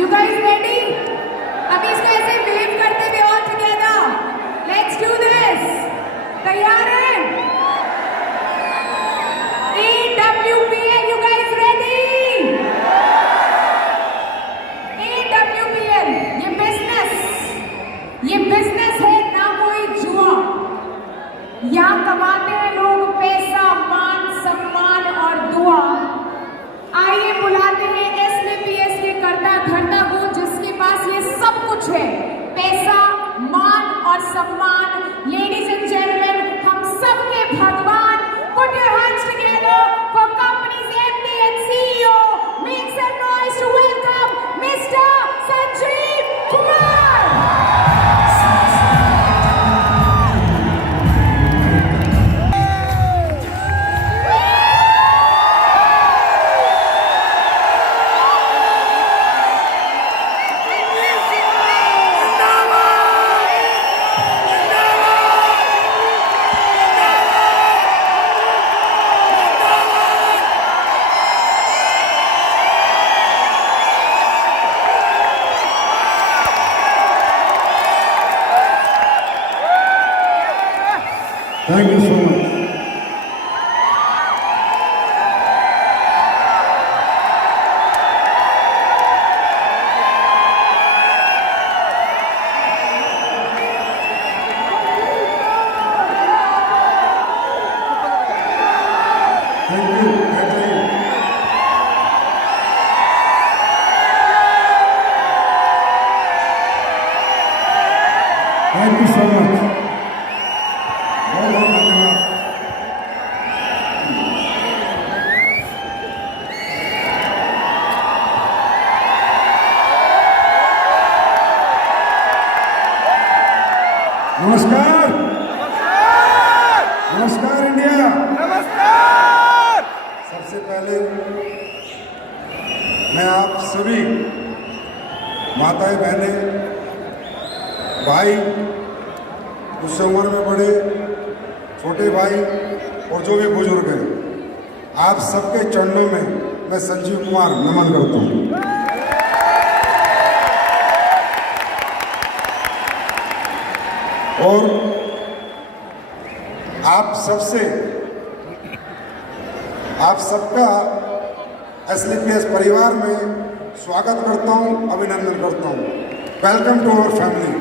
You guys ready? अब इसको ऐसे वेव करते हुए all together. Let's do this. तैयार हैं? AWPL, you guys ready? AWPL, ये बिजनेस है ना कोई जुआ। यहाँ कमाते हैं लोग पैसा, मान, सम्मान और दुआ। आइए बुलाते हैं SVPS के कर्ता धर्ता को, जिसके पास ये सब कुछ है, पैसा, मान और सम्मान। लेडीज एंड जेंटलमैन, हम सबके भगवान, put your hands together for company's MD and CEO. Make some noise to welcome Mr. Sanjeev Kumar. Thank you so much. Thank you. Thank you so much. बहुत धन्यवाद। नमस्कार नमस्कार इंडिया, नमस्कार। सबसे पहले मैं आप सभी माताएं, बहनें, भाई, मुझसे उम्र में बड़े, छोटे भाई और जो भी बुजुर्ग हैं, आप सबके चरणों में मैं संजीव कुमार नमन करता हूँ। और आप सबका SVPS परिवार में स्वागत करता हूँ, अभिनंदन करता हूँ। Welcome to our family.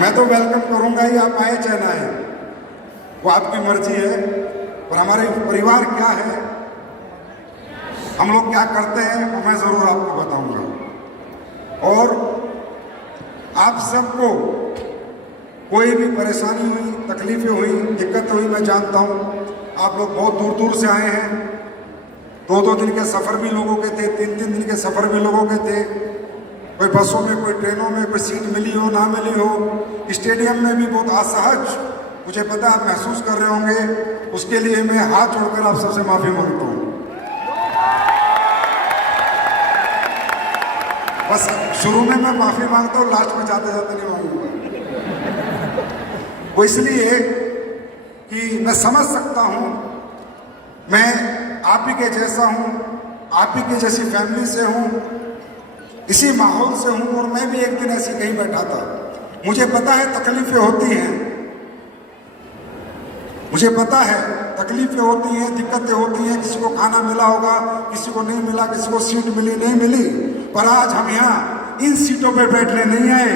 मैं तो वेलकम करूंगा ही, आप आए चाहे ना आए, वो आपकी मर्जी है। और हमारे परिवार क्या है, हम लोग क्या करते हैं, वो मैं जरूर आपको बताऊंगा। और आप सबको कोई भी परेशानी हुई, तकलीफें हुई, दिक्कतें हुई, मैं जानता हूं। आप लोग बहुत दूर दूर से आए हैं। 2-2 दिन के सफर भी लोगों के थे, 3-3 दिन के सफर भी लोगों के थे। कोई बसों में, कोई ट्रेनों में, कोई सीट मिली हो ना मिली हो, स्टेडियम में भी बहुत असहज, मुझे पता आप महसूस कर रहे होंगे। उसके लिए मैं हाथ जोड़कर आप सबसे माफी मांगता हूं। बस शुरू में मैं माफी मांगता हूं, लास्ट में जाते जाते नहीं मांगूंगा। वो इसलिए कि मैं समझ सकता हूं, मैं आप ही के जैसा हूं, आप ही की जैसी फैमिली से हूं, इसी माहौल से हूं। और मैं भी एक दिन ऐसी कहीं बैठा था। मुझे पता है तकलीफें होती हैं, मुझे पता है तकलीफें होती हैं, दिक्कतें होती हैं। किसी को खाना मिला होगा, किसी को नहीं मिला, किसी को सीट मिली नहीं मिली। पर आज हम यहाँ इन सीटों पे बैठने नहीं आए,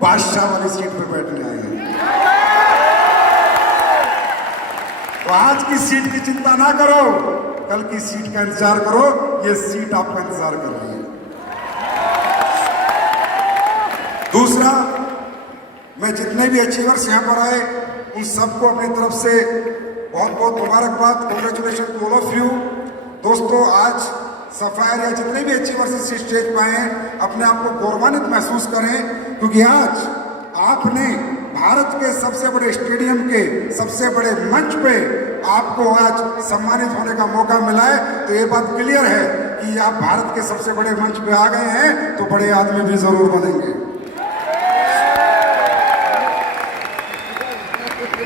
बादशाह वाली सीट पे बैठने आए हैं। तो आज की सीट की चिंता ना करो, कल की सीट का इंतजार करो। ये सीट आपका इंतजार कर रही है। दूसरा, मैं जितने भी अचीवर्स यहाँ पर आए, उन सबको अपनी तरफ से बहुत बहुत मुबारकबाद, congratulation to all of you. दोस्तों, आज सफायर या जितने भी अचीवर्स इस स्टेज पर आए, अपने आप को गौरवान्वित महसूस करें, क्योंकि आज आपने भारत के सबसे बड़े स्टेडियम के सबसे बड़े मंच पे आपको आज सम्मानित होने का मौका मिला है। तो ये बात क्लियर है कि आप भारत के सबसे बड़े मंच पे आ गए हैं, तो बड़े आदमी भी जरूर बनेंगे।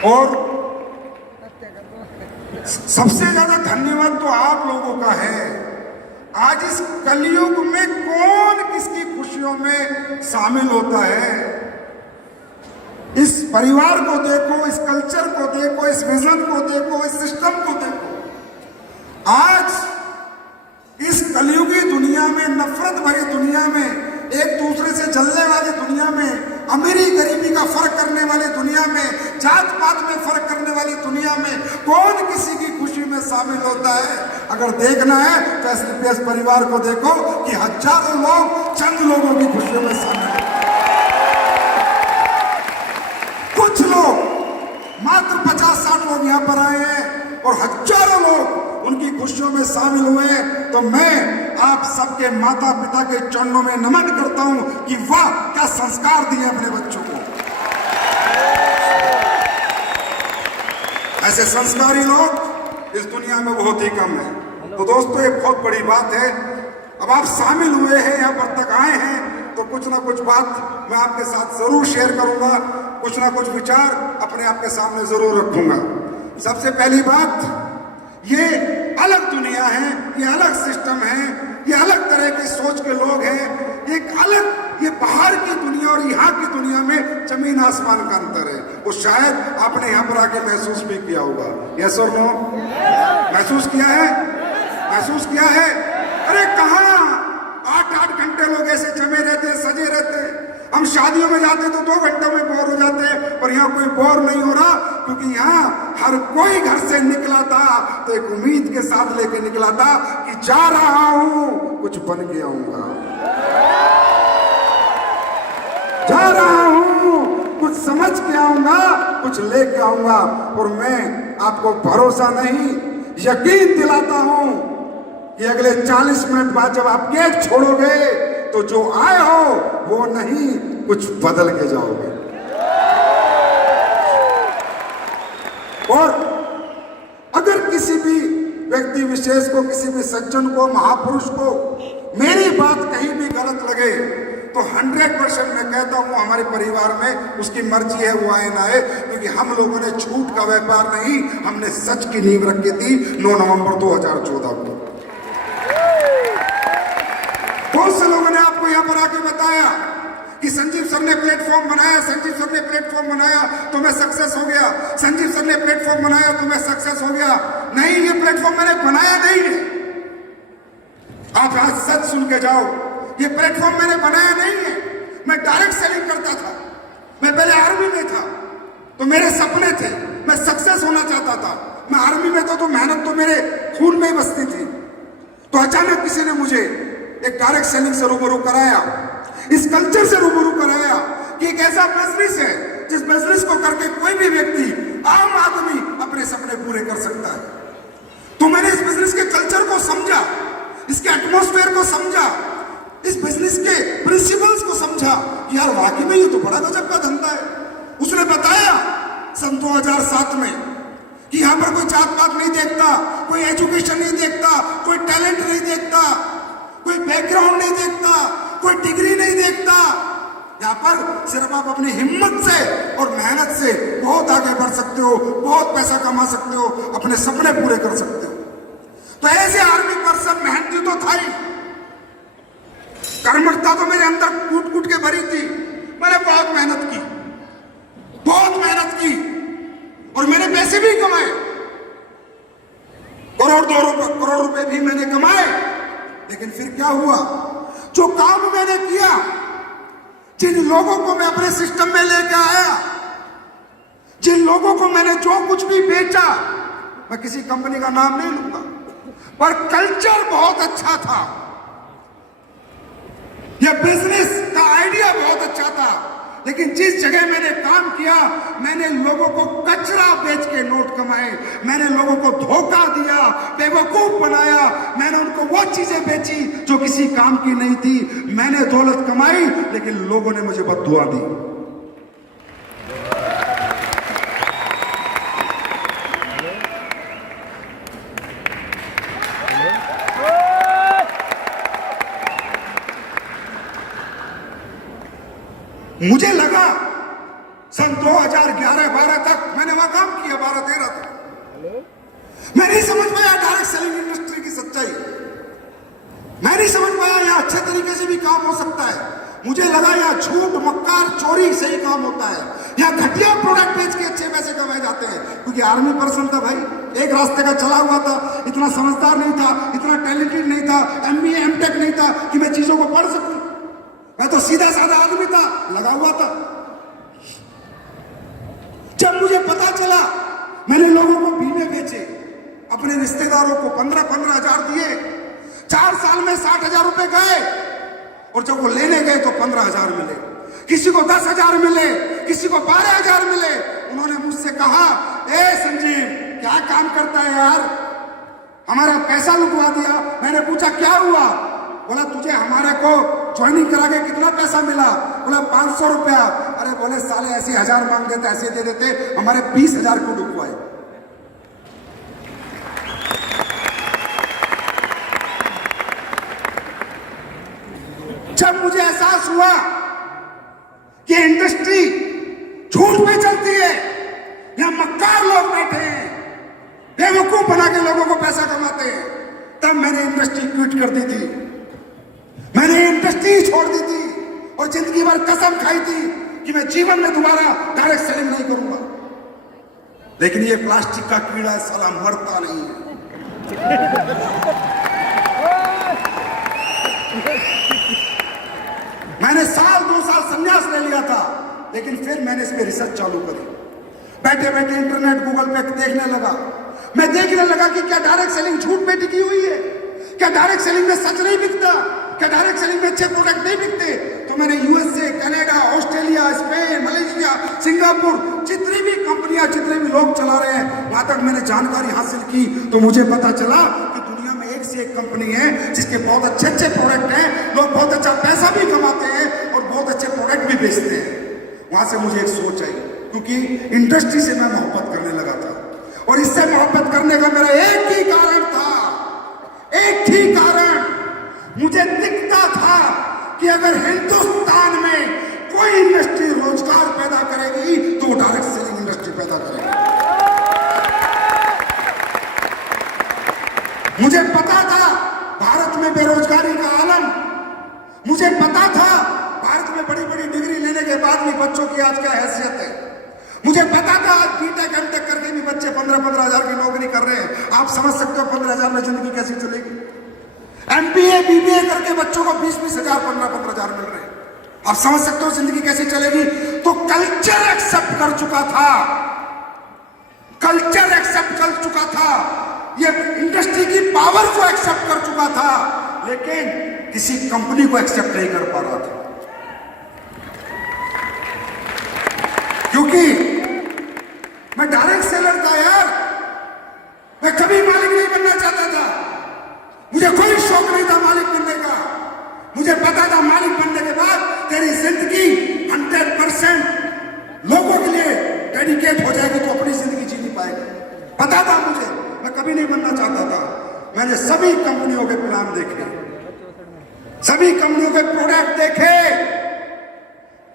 और सबसे ज्यादा धन्यवाद तो आप लोगों का है। आज इस कलयुग में कौन किसकी खुशियों में शामिल होता है? इस परिवार को देखो, इस कल्चर को देखो, इस विजन को देखो, इस सिस्टम को देखो। आज इस कलयुगी दुनिया में, नफरत भरी दुनिया में, एक दूसरे से जलने वाली दुनिया में, अमीरी गरीबी का फर्क करने वाली दुनिया में, जात पात में फर्क करने वाली दुनिया में कौन किसी की खुशी में शामिल होता है? अगर देखना है तो एसडीपीएस परिवार को देखो कि हजारों लोग चंद लोगों की खुशियों में शामिल हैं। कुछ लोग, मात्र 50-60 लोग यहाँ पर आए हैं और हजारों लोग उनकी खुशियों में शामिल हुए हैं। तो मैं आप सबके माता पिता के चरणों में नमन करता हूं कि वाह, क्या संस्कार दिए अपने बच्चों को। ऐसे संस्कारी लोग इस दुनिया में बहुत ही कम हैं। तो दोस्तों, ये बहुत बड़ी बात है। अब आप शामिल हुए हैं, यहाँ पर तक आए हैं, तो कुछ ना कुछ बात मैं आपके साथ जरूर शेयर करूंगा, कुछ ना कुछ विचार अपने आपके सामने जरूर रखूंगा। सबसे पहली बात, ये अलग दुनिया है, ये अलग सिस्टम है, ये अलग तरह की सोच के लोग हैं। एक अलग, ये बाहर की दुनिया और यहाँ की दुनिया में जमीन आसमान का अंतर है। वो शायद आपने यहाँ पर आके महसूस भी किया होगा। यस और नो? महसूस किया है? महसूस किया है? अरे कहाँ 8-8 घंटे लोग ऐसे जमे रहते हैं, सजे रहते हैं। हम शादियों में जाते तो 2 घंटों में बोर हो जाते हैं, पर यहाँ कोई बोर नहीं हो रहा, क्योंकि यहाँ हर कोई घर से निकला था तो एक उम्मीद के साथ लेके निकला था कि जा रहा हूं, कुछ बन के आऊंगा, जा रहा हूं, कुछ समझ के आऊंगा, कुछ लेके आऊंगा। और मैं आपको भरोसा नहीं, यकीन दिलाता हूं कि अगले 40 मिनट बाद जब आप गेट छोड़ोगे तो जो आए हो वो नहीं, कुछ बदल के जाओगे। और अगर किसी भी व्यक्ति विशेष को, किसी भी सज्जन को, महापुरुष को मेरी बात कहीं भी गलत लगे तो 100% मैं कहता हूं हमारे परिवार में उसकी मर्जी है, वो आए ना आए, क्योंकि हम लोगों ने झूठ का व्यापार नहीं, हमने सच की नींव रखी थी 9 नवंबर 2014 को। बहुत से लोगों ने आपको यहां पर आके बताया कि संजीव सर ने प्लेटफॉर्म बनाया, संजीव सर ने प्लेटफॉर्म बनाया तो मैं सक्सेस हो गया, संजीव सर ने प्लेटफॉर्म बनाया तो मैं सक्सेस हो गया। नहीं, ये प्लेटफॉर्म मैंने बनाया नहीं है। आप आज सच सुन के जाओ, ये प्लेटफॉर्म मैंने बनाया नहीं है। मैं डायरेक्ट सेलिंग करता था, मैं पहले आर्मी में था तो मेरे सपने थे, मैं सक्सेस होना चाहता था। मैं आर्मी में था तो मेहनत तो मेरे खून में ही बसती थी। तो अचानक किसी ने मुझे एक डायरेक्ट सेलिंग से रूबरू कराया, इस कल्चर से रूबरू कराया कि एक ऐसा बिजनेस है जिस बिजनेस को करके कोई भी व्यक्ति, आम आदमी अपने सपने पूरे कर सकता है। तो मैंने इस बिजनेस के कल्चर को समझा, इसके एटमॉस्फेयर को समझा, इस बिजनेस के प्रिंसिपल्स को समझा कि यार वाकई में ये तो बड़ा गजब का धंधा है। उसने बताया सन 2007 में कि यहां पर कोई जात पात नहीं देखता, कोई एजुकेशन नहीं देखता, कोई टैलेंट नहीं देखता, कोई बैकग्राउंड नहीं देखता, कोई डिग्री नहीं देखता। यहाँ पर सिर्फ आप अपनी हिम्मत से और मेहनत से बहुत आगे बढ़ सकते हो, बहुत पैसा कमा सकते हो, अपने सपने पूरे कर सकते हो। तो ऐसे आर्मी पर्सन मेहनती तो था ही, कर्मठता तो मेरे अंदर कूट कूट के भरी थी। मैंने बहुत मेहनत की, बहुत मेहनत की और मैंने पैसे भी कमाए, करोड़ रुपए भी मैंने कमाए। लेकिन फिर क्या हुआ, जो काम मैंने किया, जिन लोगों को मैं अपने सिस्टम में लेके आया, जिन लोगों को मैंने जो कुछ भी बेचा, मैं किसी कंपनी का नाम नहीं लूंगा, पर कल्चर बहुत अच्छा था, यह बिजनेस का आइडिया बहुत अच्छा था। लेकिन जिस जगह मैंने काम किया, मैंने लोगों को कचरा बेच के नोट कमाए, मैंने लोगों को धोखा दिया, बेवकूफ बनाया, मैंने उनको वो चीजें बेची जो किसी काम की नहीं थी। मैंने दौलत कमाई लेकिन लोगों ने मुझे बद्दुआ दी। मुझे लगा सन 2011-12 तक मैंने वहां काम किया, 12-13 तक मैं मैं नहीं समझ पाया डायरेक्ट सेलिंग इंडस्ट्री की सच्चाई। मैं नहीं समझ पाया यहाँ अच्छे तरीके से भी काम हो सकता है। मुझे लगा यहाँ झूठ, मक्कार, चोरी सही काम होता है। यहाँ घटिया प्रोडक्ट बेच के अच्छे पैसे कमाए जाते हैं। क्योंकि आर्मी पर्सन था भाई, एक रास्ते का चला हुआ था, इतना समझदार नहीं था, इतना टैलेंटेड नहीं था, MBA MTech नहीं था कि मैं चीजों को पढ़ सकूं। मैं तो सीधा साधा आदमी था, लगा हुआ था। जब मुझे पता चला, मैंने लोगों को बीमे बेचे, अपने रिश्तेदारों को 15-15 हजार दिए। 4 साल में 60,000 रुपए गए, और जब वो लेने गए तो 15,000 मिले, किसी को 10,000 मिले, किसी को 12,000 मिले। उन्होंने मुझसे कहा, ए संजीव क्या काम करता है यार, हमारा पैसा लुटवा दिया। मैंने पूछा क्या हुआ? बोला तुझे हमारे को ज्वाइनिंग करा के कितना पैसा मिला? बोला 500 रुपया। अरे बोले साले ऐसे 1000 मांग देते, ऐसे दे देते, हमारे 20,000 को डुबवाए। जब मुझे एहसास हुआ कि इंडस्ट्री झूठ पे चलती है, यहां मक्कार लोग बैठे हैं, बेवकूफ बना के लोगों को पैसा कमाते हैं, तब मैंने इंडस्ट्री क्विट कर दी थी। मैंने इंडस्ट्री छोड़ दी थी और जिंदगी भर कसम खाई थी कि मैं जीवन में दोबारा डायरेक्ट सेलिंग नहीं करूंगा। लेकिन ये प्लास्टिक का कीड़ा साला मरता नहीं है। मैंने 1-2 साल संन्यास ले लिया था, लेकिन फिर मैंने इस पे रिसर्च चालू करी। बैठे बैठे इंटरनेट, गूगल पे देखने लगा। मैं देखने लगा कि क्या डायरेक्ट सेलिंग झूठ पे टिकी हुई है? क्या डायरेक्ट सेलिंग में सच नहीं बिकता? क्या डायरेक्ट सेलिंग में अच्छे प्रोडक्ट नहीं बिकते? तो मैंने USA, Canada, Australia, Spain, Malaysia, Singapore, जितनी भी कंपनियां, जितने भी लोग चला रहे हैं, वहां तक मैंने जानकारी हासिल की। तो मुझे पता चला कि दुनिया में एक से एक कंपनी है जिसके बहुत अच्छे प्रोडक्ट हैं, लोग बहुत अच्छा पैसा भी कमाते हैं और बहुत अच्छे प्रोडक्ट भी बेचते हैं। वहां से मुझे एक सोच आई, क्योंकि इंडस्ट्री से मैं मोहब्बत करने लगा था, और इससे मोहब्बत करने का मेरा एक ही कारण था, एक ही कारण। मुझे दिखता था कि अगर हिंदुस्तान में कोई इंडस्ट्री रोजगार पैदा करेगी तो डायरेक्ट सेलिंग इंडस्ट्री पैदा करेगी। मुझे पता था भारत में बेरोजगारी का आलम, मुझे पता था भारत में बड़ी बड़ी डिग्री लेने के बाद भी बच्चों की आज क्या हैसियत है। मुझे पता था आज BTech MTech करके भी बच्चे 15-15 हजार की नौकरी कर रहे हैं। आप समझ सकते हो 15,000 में जिंदगी कैसे चलेगी। MBA BBA करके बच्चों को 20-20 हजार, 15-15 हजार मिल रहे हैं। आप समझ सकते हो जिंदगी कैसे चलेगी। तो कल्चर एक्सेप्ट कर चुका था, कल्चर एक्सेप्ट कर चुका था, ये इंडस्ट्री की पावर को एक्सेप्ट कर चुका था, लेकिन किसी कंपनी को एक्सेप्ट नहीं कर पा रहा था। क्योंकि मैं डायरेक्ट सेलर था यार, मैं कभी मालिक नहीं बनना चाहता था। मुझे कोई शौक नहीं था मालिक बनने का। मुझे पता था मालिक बनने के बाद तेरी जिंदगी 100% लोगों के लिए डेडिकेट हो जाएगी, तो अपनी जिंदगी जी नहीं पाएगी। पता था मुझे, मैं कभी नहीं बनना चाहता था। मैंने सभी कंपनियों के प्लान देखे, सभी कंपनियों के प्रोडक्ट देखे।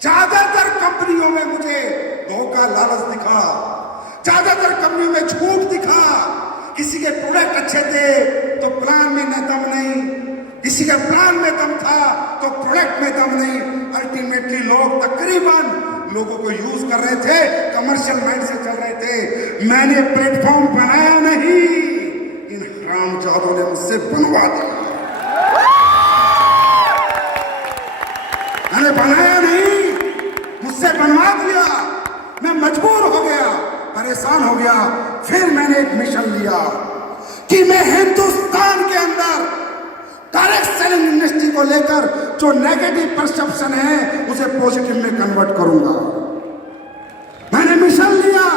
ज्यादातर कंपनियों में मुझे धोखा, लालच दिखा, ज्यादातर कंपनियों में झूठ दिखा। किसी के प्रोडक्ट अच्छे थे तो प्लान में न दम नहीं, किसी के प्लान में दम था तो प्रोडक्ट में दम नहीं। अल्टीमेटली लोग तकरीबन लोगों को यूज कर रहे थे, कमर्शियल माइंड से चल रहे थे। मैंने प्लेटफॉर्म बनाया नहीं, इन हरामजादों ने मुझसे बनवा दिया। मैंने बनाया नहीं, मुझसे बनवा दिया। मैं मजबूर हो गया, परेशान हो गया। फिर मैंने एक मिशन लिया कि मैं हिंदुस्तान के अंदर डायरेक्ट सेलिंग इंडस्ट्री को लेकर जो नेगेटिव परसेप्शन है उसे पॉजिटिव में कन्वर्ट करूंगा। मैंने मिशन लिया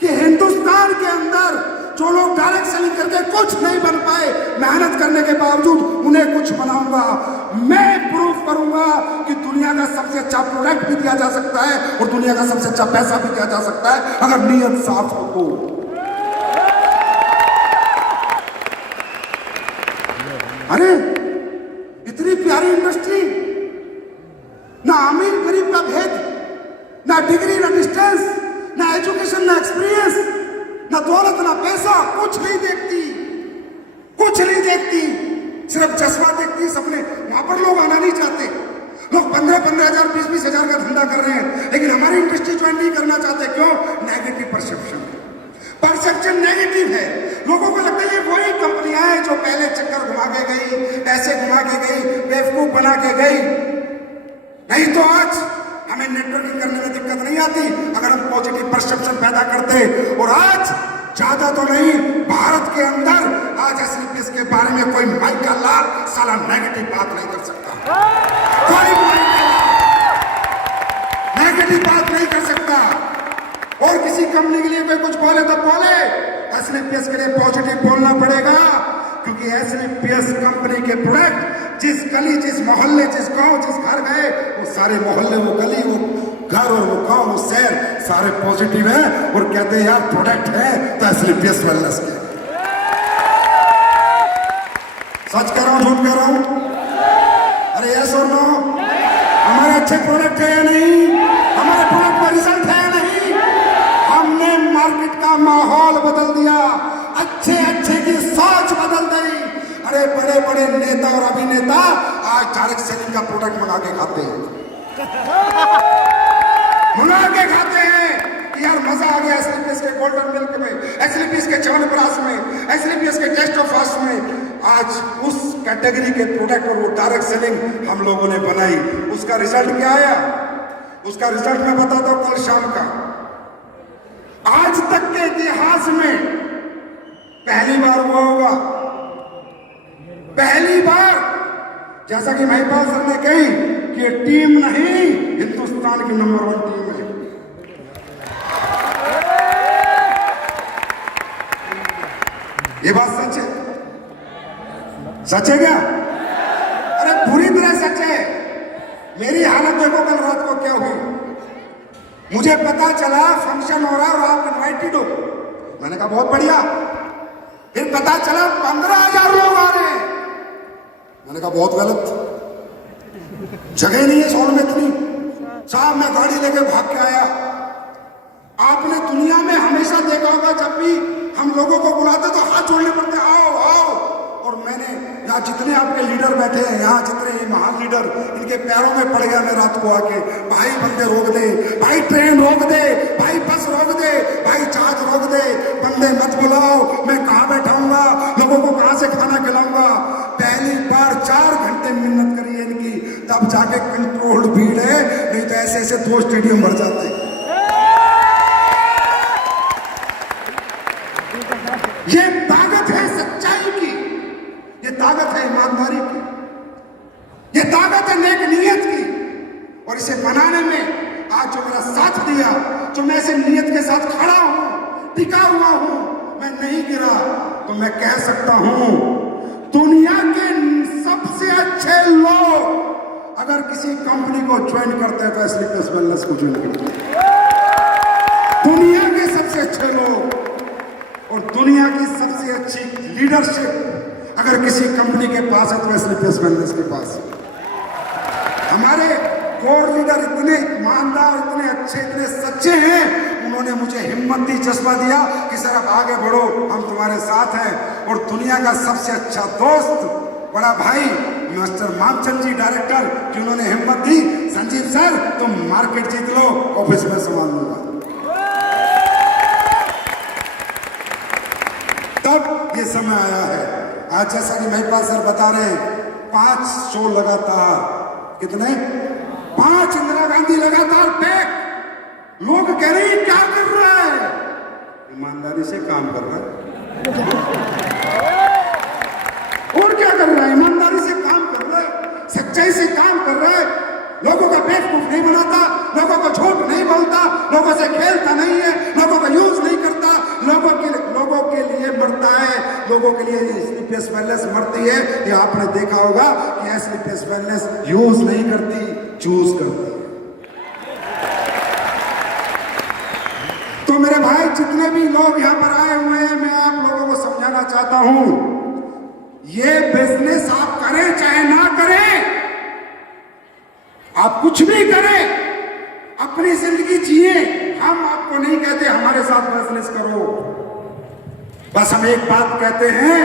कि हिंदुस्तान के अंदर जो लोग डायरेक्ट सेलिंग करके कुछ नहीं बन पाए, मेहनत करने के बावजूद उन्हें कुछ बनाऊंगा। मैं प्रूव करूंगा कि दुनिया का सबसे अच्छा प्रोडक्ट भी दिया जा सकता है और दुनिया का सबसे अच्छा पैसा भी दिया जा सकता है, अगर नीयत साफ हो तो। अरे इतनी प्यारी इंडस्ट्री, ना अमीर गरीब का भेद, ना डिग्री, ना डिस्टेंस, ना एजुकेशन, ना एक्सपीरियंस, ना दौलत, ना पैसा, कुछ धंधा कर रहे हैं, लेकिन हमारी इंडस्ट्री ज्वाइन नहीं करना चाहते। क्यों? नेगेटिव परसेप्शन, परसेप्शन नेगेटिव है। लोगों को लगता है ये वही कंपनियां हैं जो पहले चक्कर घुमा के गई, पैसे घुमा के गई, बेवकूफ बना के गई। नहीं तो आज हमें नेटवर्किंग करने में दिक्कत नहीं आती अगर हम पॉजिटिव परसेप्शन पैदा करते। और आज ज्यादा तो नहीं, भारत के अंदर आज एसलीपीएस के बारे में कोई माइक का लाल साला नेगेटिव बात नहीं कर सकता, कोई नेगेटिव बात नहीं कर सकता। और किसी कंपनी के लिए कोई कुछ बोले तो बोले, एसलीपीएस के लिए पॉजिटिव बोलना पड़ेगा, क्योंकि एसलीपीएस कंपनी के प्रोडक्ट जिस गली, जिस मोहल्ले, जिस गांव, जिस घर गए, वो सारे मोहल्ले, वो गली, वो घर और वो गांव, वो शहर सारे पॉजिटिव हैं और कहते हैं यार प्रोडक्ट है तो एसलीपीएस वेलनेस के। सच कर रहा हूं, झूठ कह रहा हूं? अरे यस और नो? हमारे अच्छे प्रोडक्ट है या नहीं? हमारे प्रोडक्ट में रिजल्ट है या नहीं? हमने मार्केट का माहौल बदल दिया, अच्छे अच्छे की सोच बदल गई। अरे बड़े बड़े नेता और अभिनेता आज डायरेक्ट सेलिंग का प्रोडक्ट मंगा के खाते हैं, मंगा के खाते हैं कि यार मजा आ गया एसलीपीएस के गोल्डन मिल्क में, एसलीपीएस के च्यवनप्राश में, एसलीपीएस के टेस्ट ऑफ फास्ट में। आज उस कैटेगरी के प्रोडक्ट और वो डायरेक्ट सेलिंग हम लोगों ने बनाई। उसका रिजल्ट क्या आया? उसका रिजल्ट मैं बताता हूं कल शाम का। आज तक के इतिहास में पहली बार हुआ होगा, पहली बार, जैसा कि महिपाल सर ने कही कि टीम नहीं, हिंदुस्तान की नंबर 1 टीम है। ये बात सच है, सच है क्या? अरे पूरी तरह सच है। मेरी हालत देखो कल रात को क्या हुई। मुझे पता चला फंक्शन हो रहा है और आप इनवाइटेड हो। मैंने कहा बहुत बढ़िया। फिर पता चला 15,000 लोग आ रहे हैं। मैंने कहा बहुत गलत, जगह नहीं है इस हॉल में इतनी। साहब मैं गाड़ी लेके भाग के आया। आपने दुनिया में हमेशा देखा होगा जब भी हम लोगों को बुलाते तो हाथ जोड़ने पड़ते, आओ आओ। और मैंने यहाँ जितने आपके लीडर बैठे हैं, यहाँ जितने महान लीडर, इनके पैरों में पड़ गया मैं रात को आके, भाई बंदे रोक दे, भाई ट्रेन रोक दे, भाई बस रोक दे, भाई जहाज रोक दे, बंदे मत बुलाओ, मैं कहाँ बैठाऊंगा, लोगों को कहाँ से खाना खिलाऊंगा। पहली बार 4 घंटे मेहनत करी है इनकी, तब जाके कंट्रोल्ड भीड़ है, नहीं तो ऐसे ऐसे 2 स्टेडियम भर जाते। ये ताकत है सच्चाई की, ये ताकत है ईमानदारी की, ये ताकत है नेक नियत की। और इसे बनाने में आज जो मेरा साथ दिया, जो मैं ऐसे नियत के साथ खड़ा हूं, टिका हुआ हूं, मैं नहीं गिरा, तो मैं कह सकता हूं दुनिया के सबसे अच्छे लोग अगर किसी कंपनी को ज्वाइन करते हैं तो एसलीपीएस वेलनेस को ज्वाइन करते हैं। दुनिया के सबसे अच्छे लोग और दुनिया की सबसे अच्छी लीडरशिप अगर किसी कंपनी के पास है तो एसलीपीएस वेलनेस के पास। हमारे कोर लीडर इतने ईमानदार, इतने अच्छे, इतने सच्चे हैं, उन्होंने मुझे हिम्मत दी, जज्बा दिया कि सर अब आगे बढ़ो, हम तुम्हारे साथ हैं। और दुनिया का सबसे अच्छा दोस्त, बड़ा भाई मास्टर मामचंद जी डायरेक्टर, जिन्होंने हिम्मत दी, संजीव सर तुम मार्केट जीत लो, ऑफिस में संभाल लूंगा। तब ये समय आया है। आज जैसा कि महिपाल सर बता रहे हैं, 5 शो लगातार, कितने? 5 इंदिरा गांधी लगातार बैक। लोग कह रहे हैं क्या कर रहा है? ईमानदारी से काम कर रहा है। और क्या कर रहा है? ईमानदारी से काम कर रहा है, सच्चाई से काम कर रहा है, लोगों का बेवकूफ नहीं बनाता, लोगों को झूठ नहीं बोलता, लोगों से खेलता नहीं है, लोगों का यूज नहीं करता, लोगों के लिए मरता है, लोगों के लिए एसलीपीएस वेलनेस मरती है। ये आपने देखा होगा कि एसलीपीएस वेलनेस यूज नहीं करती, चूज करती है। तो मेरे भाई जितने भी लोग यहां पर आए हुए हैं, मैं आप लोगों को समझाना चाहता हूं, ये बिजनेस आप करें चाहे ना करें, आप कुछ भी करें, अपनी जिंदगी जिए, हम आपको नहीं कहते हमारे साथ बिजनेस करो। बस हम एक बात कहते हैं,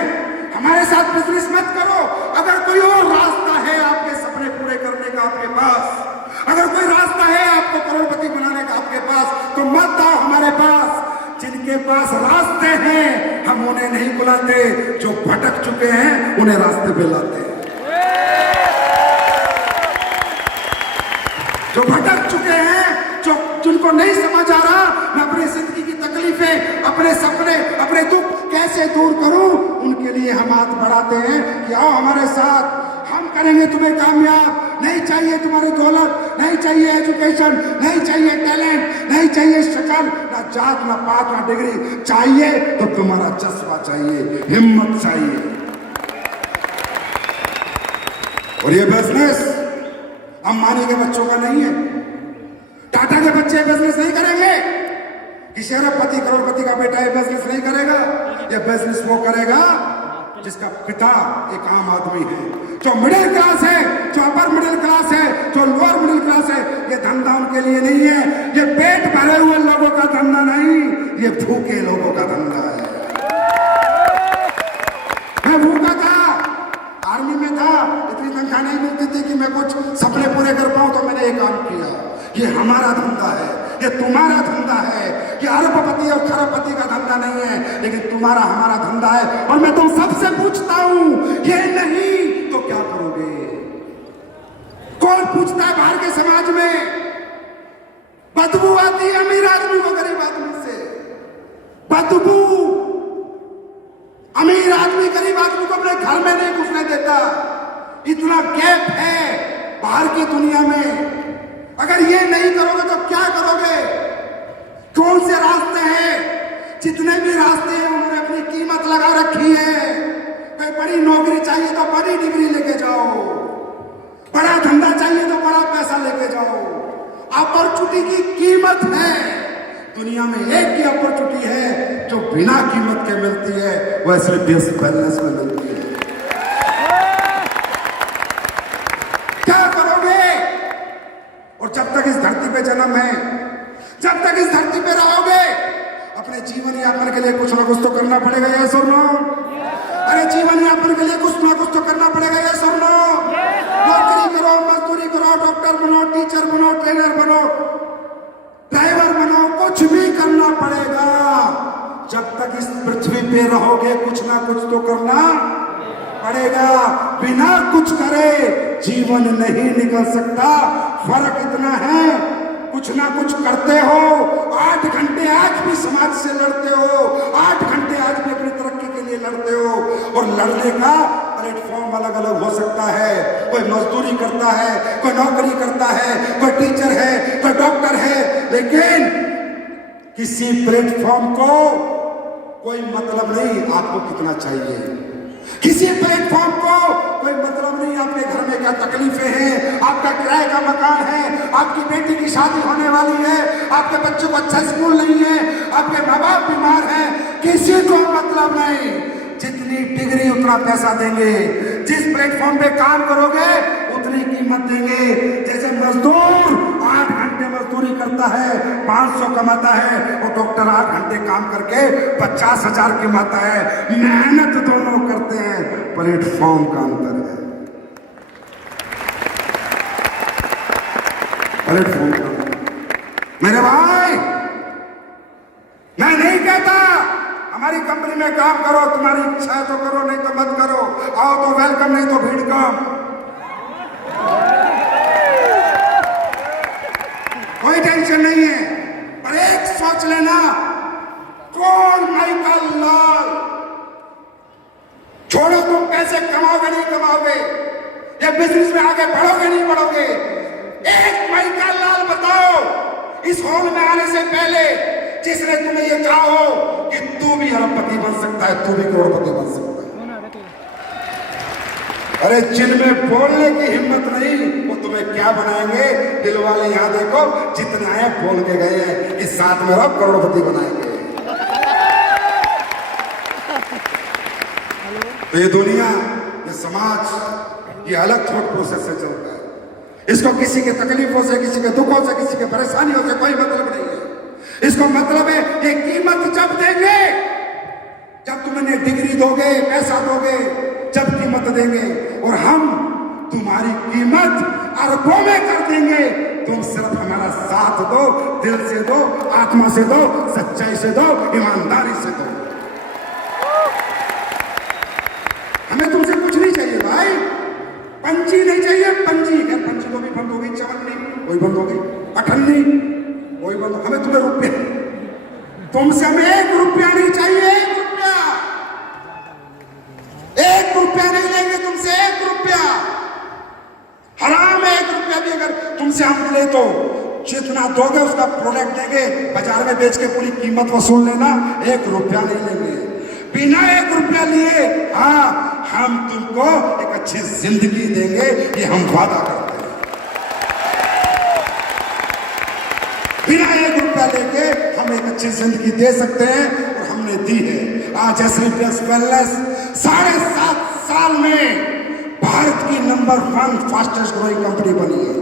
हमारे साथ बिजनेस मत करो। अगर कोई और रास्ता है आपके सपने पूरे करने का आपके पास, अगर कोई रास्ता है आपको करोड़पति बनाने का आपके पास, तो मत आओ हमारे पास। जिनके पास रास्ते हैं हम उन्हें नहीं बुलाते, जो भटक चुके हैं उन्हें रास्ते पे लाते हैं। जो भटक चुके हैं, जो जिनको नहीं समझ आ रहा मैं अपनी जिंदगी की तकलीफें, अपने सपने, अपने दुख कैसे दूर करूं, उनके लिए हम हाथ बढ़ाते हैं कि आओ हमारे साथ, हम करेंगे तुम्हें कामयाब। नहीं चाहिए तुम्हारी दौलत, नहीं चाहिए एजुकेशन, नहीं चाहिए टैलेंट, नहीं चाहिए शक्ल, ना जात, ना पात, ना डिग्री, चाहिए तो तुम्हारा जज्बा चाहिए, हिम्मत चाहिए। और ये बिजनेस अंबानी के बच्चों का नहीं है, टाटा के बच्चे बिजनेस नहीं करेंगे, किसी अरबपति करोड़पति का बेटा ये बिजनेस नहीं करेगा। ये बिजनेस वो करेगा जिसका पिता एक आम आदमी है, जो मिडिल क्लास है, जो अपर मिडिल क्लास है, जो लोअर मिडिल क्लास है। ये धंधा उनके लिए नहीं है, ये पेट भरे हुए लोगों का धंधा नहीं, ये भूखे लोगों का धंधा है। मैं भूखा था, आर्मी में था, इतनी तनख्वाह नहीं मिलती थी कि मैं कुछ सपने पूरे कर पाऊं, तो मैंने ये काम किया। ये हमारा धंधा है, ये तुम्हारा धंधा है, ये अरबपति और खरबपति का धंधा नहीं है, लेकिन तुम्हारा हमारा धंधा है। और मैं तुम सबसे पूछता हूं, ये नहीं तो क्या करोगे? कौन पूछता है बाहर के समाज में? बदबू आती है अमीर आदमी को गरीब आदमी से, बदबू। अमीर आदमी गरीब आदमी को अपने घर में नहीं घुसने देता, इतना गैप है बाहर की दुनिया में। अगर ये नहीं करोगे तो क्या करोगे? कौन से रास्ते हैं? जितने भी रास्ते हैं उन्होंने अपनी कीमत लगा रखी है। कोई बड़ी नौकरी चाहिए तो बड़ी डिग्री लेके जाओ, बड़ा धंधा चाहिए तो बड़ा पैसा लेके जाओ। अपॉर्चुनिटी की कीमत है दुनिया में, एक ही अपॉर्चुनिटी है जो बिना कीमत के मिलती है, वह सिर्फ बेसिक बैलेंस में मिलती है। क्या करोगे? और जब तक इस धरती पे जन्म है, जब तक इस धरती पे रहोगे, अपने जीवन यापन के लिए कुछ ना कुछ तो करना पड़ेगा, ये सुनो। अरे जीवन यापन के लिए कुछ ना कुछ तो करना पड़ेगा, ये सुनो। नौकरी करो, मजदूरी करो, डॉक्टर बनो, टीचर बनो, ट्रेनर बनो, ड्राइवर बनो, कुछ भी करना पड़ेगा। जब तक इस पृथ्वी पे रहोगे कुछ ना कुछ तो करना पड़ेगा। बिना कुछ करे जीवन नहीं निकल सकता। फर्क इतना है, कुछ ना कुछ करते हो, 8 घंटे आज भी समाज से लड़ते हो, 8 घंटे आज भी अपनी तरक्की के लिए लड़ते हो। और लड़ने का प्लेटफॉर्म अलग अलग हो सकता है। कोई मजदूरी करता है, कोई नौकरी करता है, कोई टीचर है, कोई डॉक्टर है, लेकिन किसी प्लेटफॉर्म को कोई मतलब नहीं आपको कितना चाहिए। किसी प्लेटफॉर्म को कोई मतलब नहीं आपके घर में क्या तकलीफें हैं, आपका किराए का मकान है, आपकी बेटी की शादी होने वाली है, आपके बच्चों को अच्छा स्कूल नहीं है, आपके माँ बाप बीमार हैं, किसी को मतलब नहीं। जितनी डिग्री उतना पैसा देंगे, जिस प्लेटफॉर्म पे काम करोगे उतनी कीमत देंगे। जैसे मजदूर 8 घंटे मजदूरी करता है, 500 कमाता है, और डॉक्टर 8 घंटे काम करके 50,000 कमाता है। मेहनत दोनों करते हैं, प्लेटफॉर्म का अंतर है। प्लेटफॉर्म का अंतर। मेरे भाई, मैं नहीं कहता हमारी कंपनी में काम करो, तुम्हारी इच्छा है तो करो, नहीं तो मत करो। आओ तो वेलकम, नहीं तो भीड़ कम। कोई टेंशन नहीं है। पर एक सोच लेना, कौन माइकल लाल? छोड़ो तुम पैसे कमाओगे नहीं कमाओगे, या बिजनेस में आगे बढ़ोगे नहीं बढ़ोगे, एक माइकल लाल बताओ इस हॉल में आने से पहले जिसने तुम्हें ये कहा हो कि तू भी अरबपति बन सकता है, तू भी करोड़पति बन सकता है। अरे जिनमें बोलने की हिम्मत नहीं, वो तुम्हें क्या बनाएंगे? दिल वाले यहां देखो, जितने आए बोल के गए हैं, इस साथ में रहो करोड़पति बनाएंगे। तो ये दुनिया, ये समाज, ये अलग थॉट प्रोसेस से चलता है। इसको किसी के तकलीफों से, किसी के दुखों से, किसी के परेशानियों से कोई मतलब नहीं है। इसको मतलब है ये कीमत जब देंगे, जब तुम इन्हें डिग्री दोगे, पैसा दोगे, जब कीमत देंगे, और हम तुम्हारी कीमत अरबों में कर देंगे, तुम सिर्फ हमारा साथ दो, दिल से दो, आत्मा से दो, सच्चाई से दो, ईमानदारी से दो। हमें तुमसे कुछ नहीं चाहिए भाई, पंची नहीं चाहिए, पंची है, पंची तो भी बंद हो गई, चवन्नी वही बंद हो गई, अठन्नी वही बंद हो, हमें तुम्हें रुपये, तुमसे हमें 1 रुपया नहीं चाहिए, 1 रुपया, 1 रुपया नहीं लेंगे तुमसे, 1 रुपया हराम है। 1 रुपया भी अगर तुमसे हम ले तो जितना दोगे उसका प्रोडक्ट देंगे, बाजार में बेच के पूरी कीमत वसूल लेना, 1 रुपया नहीं लेंगे, बिना 1 रुपया लिए। हाँ, हम तुमको एक अच्छी जिंदगी देंगे, ये हम वादा करते हैं। बिना 1 रुपया लेके हम एक अच्छी जिंदगी दे सकते हैं, और हमने दी है। आज एसरी प्लस वेलनेस 7.5 साल में भारत की नंबर 1 फास्टेस्ट ग्रोइंग कंपनी बनी है।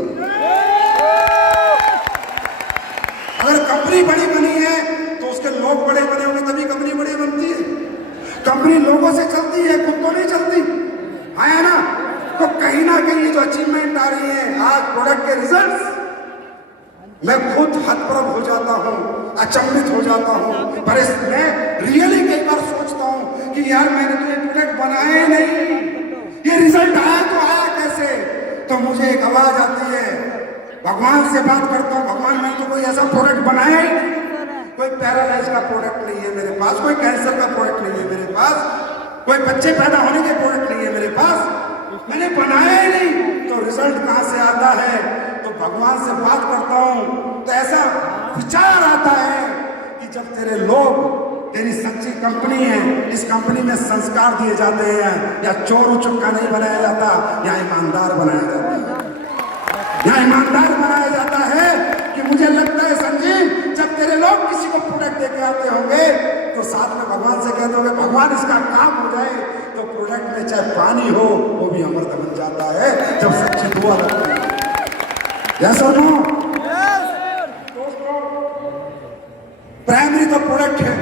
अगर कंपनी बड़ी बनी है तो उसके लोग बड़े बने होंगे, तभी कंपनी बड़ी बनती है। कंपनी लोगों से चलती है, खुद तो नहीं चलती, है ना? तो कहीं ना कहीं जो अचीवमेंट आ रही है आज प्रोडक्ट के रिजल्ट्स, मैं खुद हतप्रभ हो जाता हूँ, अचंभित हो जाता हूँ। पर इसमें रियली कई बार सोचता हूँ कि यार मैंने तो ये प्रोडक्ट बनाया ही नहीं, ये रिजल्ट आया तो आया कैसे? तो मुझे एक आवाज आती है, भगवान से बात करता हूँ, भगवान मैंने तो कोई ऐसा प्रोडक्ट बनाया ही नहीं, कोई पैरालाइज का प्रोडक्ट नहीं है मेरे पास, कोई कैंसर का प्रोडक्ट नहीं है मेरे पास, कोई बच्चे पैदा होने के प्रोडक्ट नहीं है मेरे पास, मैंने बनाया ही नहीं, तो रिजल्ट कहां से आता है? तो भगवान से बात करता हूं तो ऐसा विचार आता है कि जब तेरे लोग, तेरी सच्ची कंपनी है, इस कंपनी में संस्कार दिए जाते हैं, या चोर उचक्का नहीं बनाया जाता, या ईमानदार बनाया जाता है, या ईमानदार बनाया जाता है। कि मुझे लगता है संजीव, जब तेरे लोग किसी को प्रोडक्ट देके आते होंगे तो साथ में भगवान से कहते होंगे, भगवान इसका काम हो जाए, तो प्रोडक्ट में चाहे पानी हो वो भी अमृत बन जाता है, जब सच्ची दुआ लगती है। यस और नो? दोस्तों, प्राइमरी तो प्रोडक्ट है।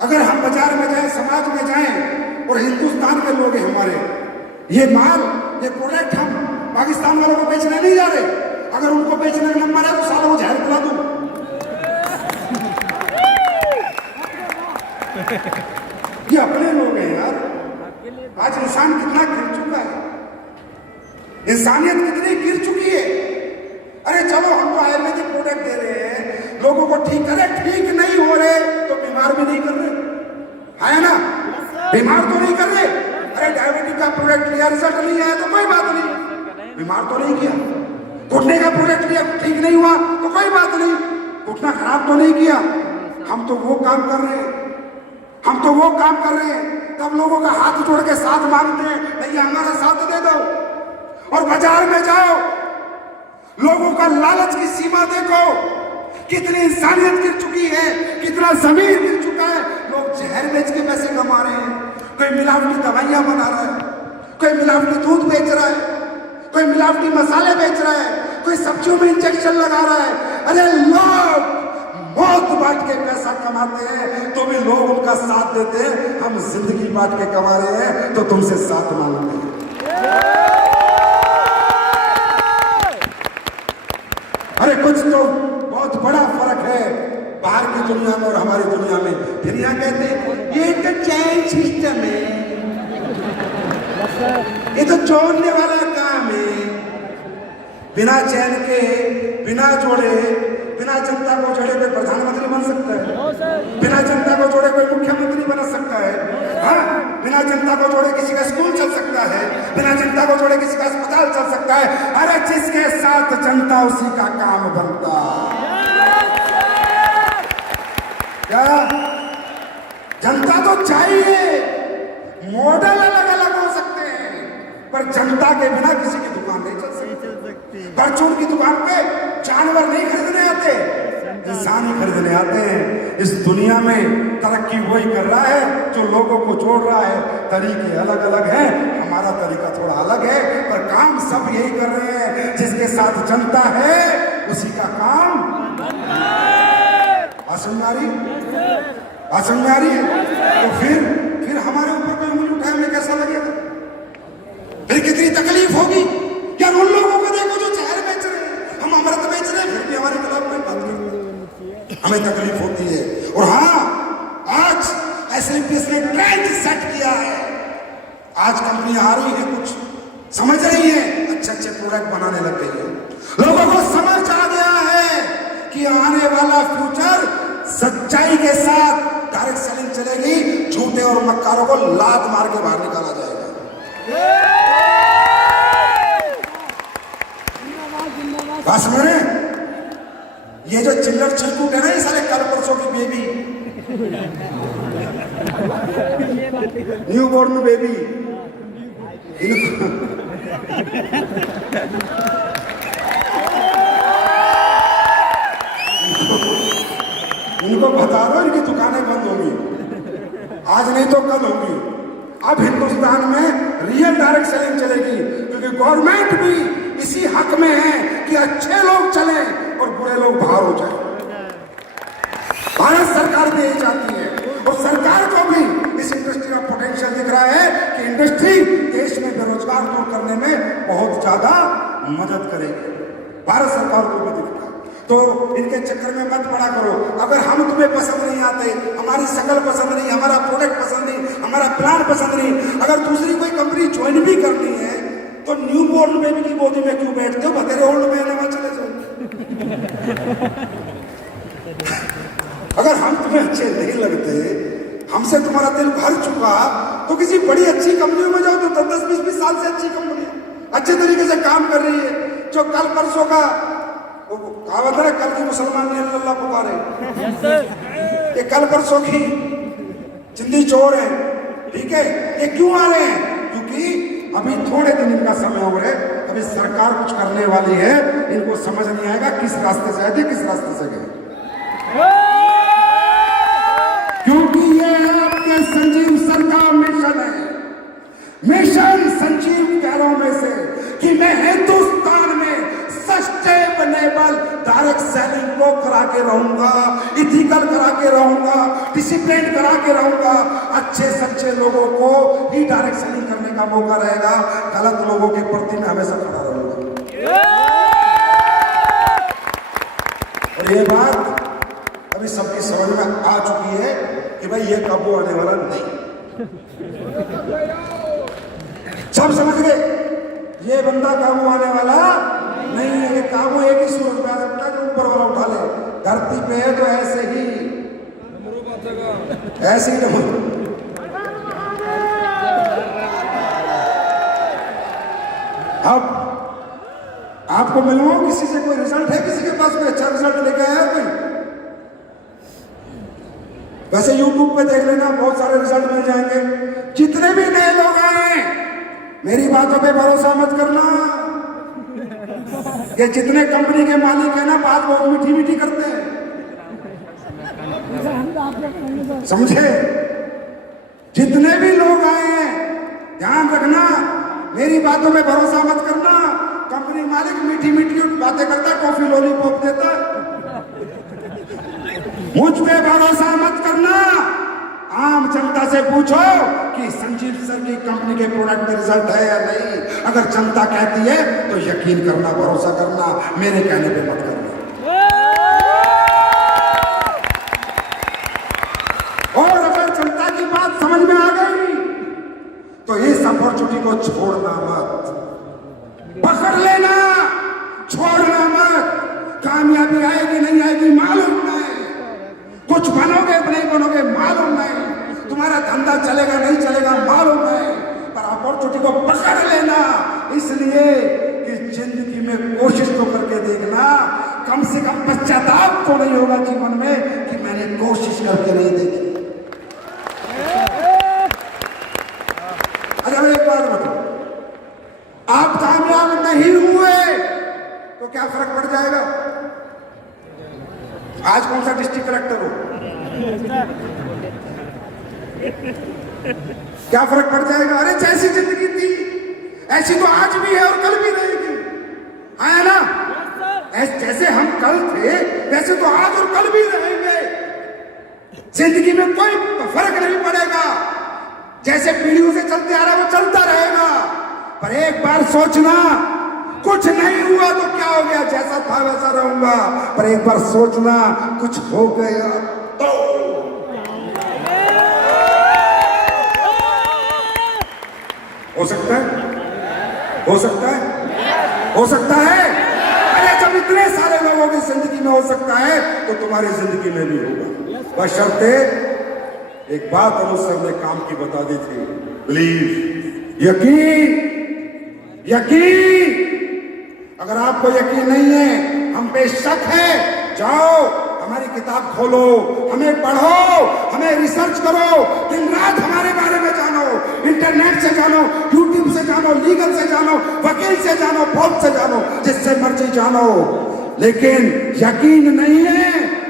अगर हम बाजार में जाएं, समाज में जाएं, और हिंदुस्तान के लोग हैं हमारे, ये माल, ये प्रोडक्ट हम पाकिस्तान वालों को बेचने नहीं जा रहे। अगर उनको बेचने का नंबर है तो सालों को जहर पिला दूं। ये अपने लोग हैं यार। आज इंसान कितना गिर चुका है, इंसानियत कितनी गिर चुकी है। अरे चलो, हम तो आयुर्वेदिक प्रोडक्ट दे रहे हैं लोगों को, ठीक करे, ठीक नहीं हो रहे तो बीमार भी नहीं कर रहे, है ना? बीमार तो नहीं कर रहे। अरे डायबिटीज का प्रोडक्ट लिया, रिजल्ट नहीं आया तो कोई बात नहीं, बीमार तो नहीं किया। घुटने का प्रोडक्ट लिया, ठीक नहीं हुआ तो कोई बात नहीं, घुटना खराब तो नहीं किया। हम तो वो काम कर रहे हैं, हम तो वो काम कर रहे हैं, तब लोगों का हाथ जोड़ के साथ मांगते हैं, भैया हमारा साथ दे दो। और बाजार में जाओ, लोगों का लालच की सीमा देखो, कितनी इंसानियत गिर चुकी है, कितना जमीन गिर चुका है। लोग जहर बेच के पैसे कमा रहे हैं, कोई मिलावटी दवाइयां बना रहा है, कोई मिलावटी दूध बेच रहा है, कोई मिलावटी मसाले बेच रहा है, कोई सब्जियों में इंजेक्शन लगा रहा है। अरे लोग मौत बांट के पैसा कमाते हैं तो भी लोग उनका साथ देते हैं। हम जिंदगी बांट के कमा रहे हैं तो तुमसे साथ मांगते हैं। अरे कुछ तो बहुत बड़ा फर्क है बाहर की दुनिया में और हमारी दुनिया में। फिर यहाँ कहते हैं ये तो चैन सिस्टम है, ये तो जोड़ने वाला काम है। बिना चैन के, बिना जोड़े, बिना जनता को जोड़े कोई प्रधानमंत्री बन सकता है, बिना जनता को जोड़े कोई मुख्यमंत्री बन सकता है, हाँ? बिना जनता को जोड़े किसी का स्कूल चल सकता है, बिना जनता को जोड़े किसी का अस्पताल चल सकता है। अरे जिसके साथ जनता उसी का काम बनता। क्या जनता तो चाहिए, मॉडल अलग अलग हो सकते हैं, पर जनता के बिना किसी की दुकान नहीं चल सकती। परचून की दुकान पे जानवर नहीं खरीदने आते, इंसान ही खरीदने आते हैं। इस दुनिया में तरक्की वही कर रहा है जो लोगों को जोड़ रहा है। तरीके अलग अलग हैं, हमारा तरीका थोड़ा अलग है, पर काम सब यही कर रहे हैं। जिसके साथ जनता है उसी का काम असंगारी है। तो फिर हमारे ऊपर कोई उंगली उठाए में कैसा लगेगा? फिर कितनी तकलीफ होगी यार। उन लोगों को देखो जो जहर बेच रहे हैं, हम अमृत ट्रेंड सेट किया है। आज कंपनी आ रही है, कुछ समझ रही है, अच्छे अच्छे प्रोडक्ट बनाने लग गई है। लोगों को समझ आ गया है कि आने वाला फ्यूचर सच्चाई के साथ डायरेक्ट सेलिंग चलेगी, झूठे और मक्कारों को लात मार के बाहर निकाला जाएगा। बस मेरे ये जो चिल्लर चिल्कूट है ना, ये साले कल परसों की बेबी, न्यू बोर्न बेबी, इनको बता दो इनकी दुकानें बंद होंगी, आज नहीं तो कल होंगी। अब हिंदुस्तान में रियल डायरेक्ट सेलिंग चलेगी, क्योंकि गवर्नमेंट भी इसी हक में है कि अच्छे लोग चलें और बुरे लोग बाहर हो जाएं। भारत सरकार भी यही चाहती है, और सरकार को भी इस इंडस्ट्री का पोटेंशियल दिख रहा है कि इंडस्ट्री देश में बेरोजगार दूर करने में बहुत ज्यादा मदद करेगी। भारत सरकार को भी दिख रहा है, तो इनके चक्कर में मत पड़ा करो। अगर हम तुम्हें पसंद नहीं आते, हमारी शक्ल पसंद नहीं, हमारा प्रोडक्ट पसंद नहीं, हमारा प्लान पसंद नहीं, अगर दूसरी कोई कंपनी ज्वाइन भी करनी है तो न्यू बोर्न बेबी की गोदी में क्यों बैठते हो? बतेरे ओल्ड मैन वहां चले जाओ। अगर हम तुम्हें अच्छे नहीं लगते, हमसे तुम्हारा दिल भर चुका, तो किसी बड़ी अच्छी कंपनियों में जाओ, तो 10-20 साल से अच्छी कंपनी अच्छे तरीके से काम कर रही है। जो कल परसों का कहावत है, कल की मुसलमान ने अल्लाह पुकारे, ये कल परसों की जिंदी चोर है, ठीक है। ये क्यों आ रहे हैं? क्योंकि अभी थोड़े दिन इनका समय हो रहे, अभी सरकार कुछ करने वाली है, इनको समझ नहीं आएगा किस रास्ते से आए थे, किस रास्ते से गए। क्योंकि ये आपके संजीव सर का मिशन है, मिशन संजीव प्यारों में से कि मैं हिंदुस्तान में सस्टेनेबल डायरेक्ट सेलिंग को करा के रहूंगा, इथिकल करा के रहूंगा, डिसिप्लिन करा के रहूंगा। अच्छे सच्चे लोगों को ही डायरेक्ट सेलिंग करने का मौका रहेगा, गलत लोगों के प्रति मैं हमेशा खड़ा रहूंगा। और ये बात अभी सबकी समझ में आ चुकी है कि भाई ये काबू आने वाला नहीं, सब समझ गए ये बंदा काबू आने वाला नहीं है। ये काबू एक ही सूरत में आ सकता है, जो ऊपर वाला उठा ले। धरती पे है तो ऐसे ही अब आपको मिलवाऊं किसी से, कोई रिजल्ट है किसी के पास, कोई अच्छा रिजल्ट लेके आया कोई? वैसे YouTube पे देख लेना, बहुत सारे रिजल्ट मिल जाएंगे। जितने भी नए लोग आए, मेरी बातों पे भरोसा मत करना। ये जितने कंपनी के मालिक है ना, बात बहुत मीठी मीठी करते हैं, समझे? जितने भी लोग आए हैं, ध्यान रखना, मेरी बातों पे भरोसा मत करना। कंपनी मालिक मीठी मीठी बातें करता है, टॉफी लॉलीपॉप देता है, मुझ पे भरोसा मत करना। आम जनता से पूछो कि संजीव सर की कंपनी के प्रोडक्ट में रिजल्ट है या नहीं। अगर जनता कहती है तो यकीन करना, भरोसा करना, मेरे कहने पे मत करना। और अगर जनता की बात समझ में आ गई तो इस अपॉर्चुनिटी को छोड़ना मत, पकड़ लेना, छोड़ना मत। कामयाबी आएगी नहीं आएगी मालूम नहीं, कुछ बनोगे नहीं बनोगे मालूम नहीं, तुम्हारा धंधा चलेगा नहीं चलेगा मालूम नहीं, पर अपॉर्चुनिटी को पकड़ लेना। इसलिए कि जिंदगी में कोशिश तो करके देखना, कम से कम पश्चाताप तो नहीं होगा जीवन में कि मैंने कोशिश करके नहीं देखी। अच्छा मैं एक बात बताऊं, आप कामयाब नहीं हुए तो क्या फर्क पड़ जाएगा? आज कौन सा डिस्ट्रिक्ट कलेक्टर हो, क्या फर्क पड़ जाएगा? अरे जैसी जिंदगी थी ऐसी तो आज भी है और कल भी रहेगी, है ना? जैसे हम कल थे वैसे तो आज और कल भी रहेंगे। जिंदगी में कोई फर्क नहीं पड़ेगा, जैसे पीढ़ियों से चलते आ रहा है वो चलता रहेगा। पर एक बार सोचना, कुछ नहीं हुआ तो क्या हो गया, जैसा था वैसा रहूंगा। पर एक बार सोचना, कुछ हो गया तो हो सकता है? हो सकता है? हो सकता है? अरे जब इतने सारे लोगों की जिंदगी में हो सकता है तो तुम्हारी जिंदगी में भी होगा। बशर्ते एक बात अनु सर ने काम की बता दी थी, बिलीव, यकीन, यकीन। अगर आपको यकीन नहीं है, हम पे शक है, जाओ हमारी किताब खोलो, हमें पढ़ो, हमें रिसर्च करो, दिन रात हमारे बारे में जानो, इंटरनेट से जानो, यूट्यूब से जानो, लीगल से जानो, वकील से जानो, फौज से जानो, जिससे मर्जी जानो। लेकिन यकीन नहीं है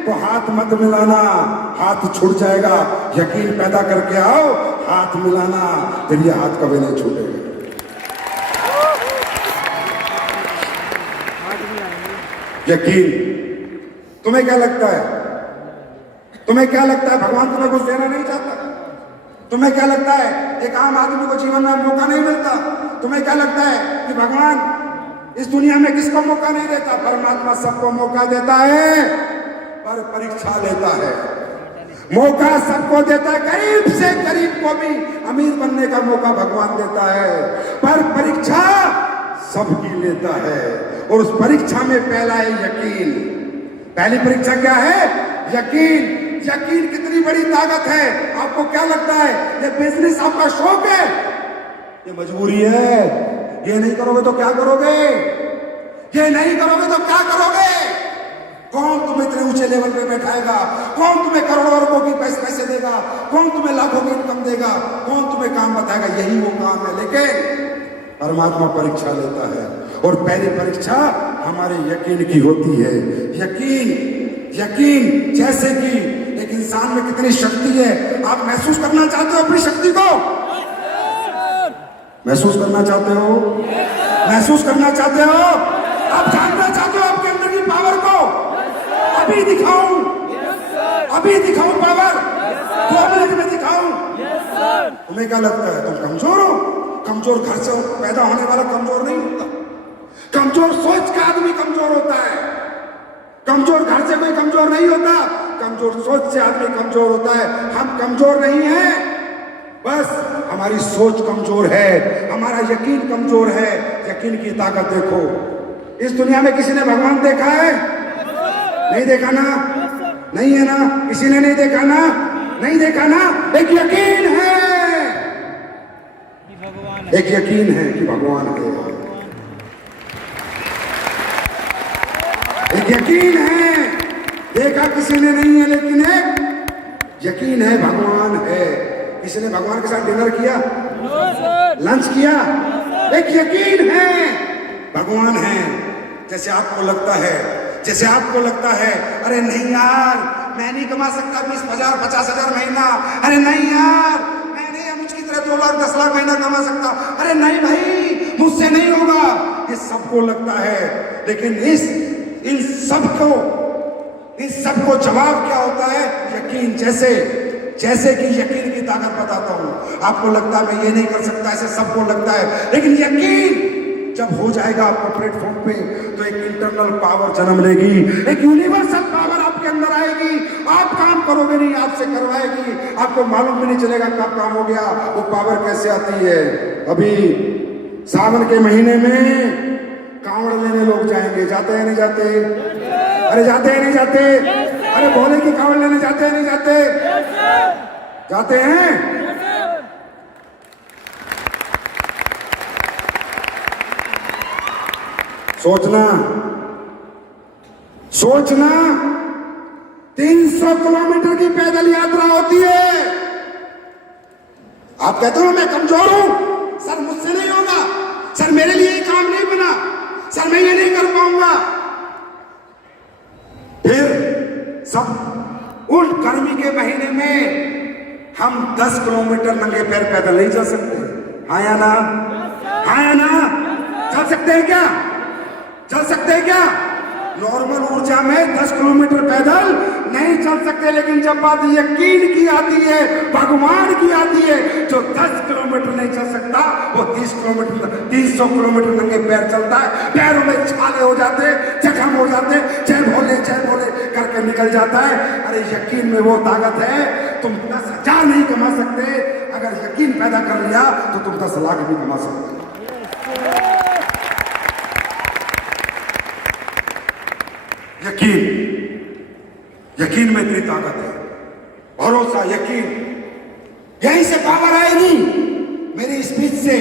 तो हाथ मत मिलाना, हाथ छूट जाएगा। यकीन पैदा करके आओ, हाथ मिलाना, फिर ये हाथ कभी नहीं छूटेगा। यकीन। तुम्हें क्या लगता है? तुम्हें क्या लगता है भगवान तुम्हें कुछ देना नहीं चाहता? तुम्हें क्या लगता है एक आम आदमी को जीवन में मौका नहीं मिलता? तुम्हें क्या लगता है कि भगवान इस दुनिया में किसको मौका नहीं देता? परमात्मा सबको मौका देता है, पर परीक्षा लेता है। मौका सबको देता है, गरीब से गरीब को भी अमीर बनने का मौका भगवान देता है, पर परीक्षा सबकी लेता है। और उस परीक्षा में पहला है यकीन। पहली परीक्षा क्या है? यकीन। यकीन कितनी बड़ी ताकत है। आपको क्या लगता है ये बिजनेस आपका शौक है? ये मजबूरी है। ये नहीं करोगे तो क्या करोगे? ये नहीं करोगे तो क्या करोगे? कौन तुम्हें इतने ऊंचे लेवल पे बैठाएगा? कौन तुम्हें करोड़ों अरबों की पैसे देगा? कौन तुम्हें लाखों की इनकम देगा? कौन तुम्हें काम बताएगा? यही वो काम है। लेकिन परमात्मा परीक्षा लेता है, और पहली परीक्षा हमारे यकीन की होती है। यकीन, यकीन। जैसे कि एक इंसान में कितनी शक्ति है, आप महसूस करना चाहते हो अपनी शक्ति को? महसूस करना चाहते हो? महसूस करना चाहते हो? आप जानना चाहते हो आपके अंदर की पावर को? अभी दिखाऊं, अभी दिखाऊं पावर, 2 मिनट में दिखाऊं। तुम्हें क्या लगता है तुम कमजोर हो? कमजोर घर से पैदा होने वाला कमजोर नहीं होता। कमजोर सोच का आदमी कमजोर होता है। कमजोर घर से कोई कमजोर नहीं होता, कमजोर सोच से आदमी कमजोर होता है। हम कमजोर नहीं हैं, बस हमारी सोच कमजोर है, हमारा यकीन कमजोर है। यकीन की ताकत देखो। इस दुनिया में किसी ने भगवान देखा है? नहीं देखा ना? नहीं है ना? किसी ने नहीं देखा ना? नहीं देखा ना? एक यकीन है, एक यकीन है कि भगवान है। एक यकीन है, देखा किसी ने नहीं है, लेकिन एक यकीन है भगवान है। किसी ने भगवान के साथ डिनर किया? लंच किया? एक यकीन है भगवान है। जैसे आपको लगता है, जैसे आपको लगता है अरे नहीं यार मैं नहीं कमा सकता 20,000 50,000 महीना, अरे नहीं यार मैं नहीं मुझकी तरह 2 लाख 10 लाख महीना कमा सकता, अरे नहीं भाई मुझसे नहीं होगा। ये सबको लगता है, लेकिन इन सबको जवाब क्या होता है? यकीन। जैसे कि यकीन की ताकत बताता हूं। आपको लगता है मैं ये नहीं कर सकता, ऐसे सबको लगता है, लेकिन यकीन जब हो जाएगा आपको प्लेटफॉर्म पे तो एक इंटरनल पावर जन्म लेगी, एक यूनिवर्सल पावर आपके अंदर आएगी। आप काम करोगे नहीं, आपसे करवाएगी, आपको मालूम भी नहीं चलेगा कब काम हो गया। वो पावर कैसे आती है? अभी सावन के महीने में कांवड़ लेने लोग जाएंगे, जाते हैं नहीं जाते? अरे जाते हैं नहीं जाते? अरे भोले की कांवड़ लेने जाते हैं नहीं जाते? जाते हैं। सोचना 300 किलोमीटर की पैदल यात्रा होती है। आप कहते हो मैं कमजोर हूं, सर मुझसे नहीं होगा, सर मेरे लिए ये काम नहीं बना, सर मैं ये नहीं कर पाऊंगा। फिर सब उन गर्मी के महीने में हम 10 किलोमीटर नंगे पैर पैदल नहीं चल सकते। हाँ या ना? हाँ या ना? चल सकते हैं क्या? चल सकते हैं क्या? नॉर्मल ऊर्जा में 10 किलोमीटर पैदल नहीं चल सकते, लेकिन जब बात यकीन की आती है, भगवान की आती है, जो 10 किलोमीटर नहीं चल सकता वो 300 किलोमीटर नंगे पैर चलता है। पैरों में छाले हो जाते, जख्म हो जाते, जय भोले करके निकल जाता है। अरे यकीन में वो ताकत है, तुम 10,000 नहीं कमा सकते, अगर यकीन पैदा कर लिया तो तुम 10 लाख भी कमा सकते हो। यकीन, यकीन में इतनी ताकत है, भरोसा, यकीन, यहीं से पावर आएगी। मेरी स्पीच से,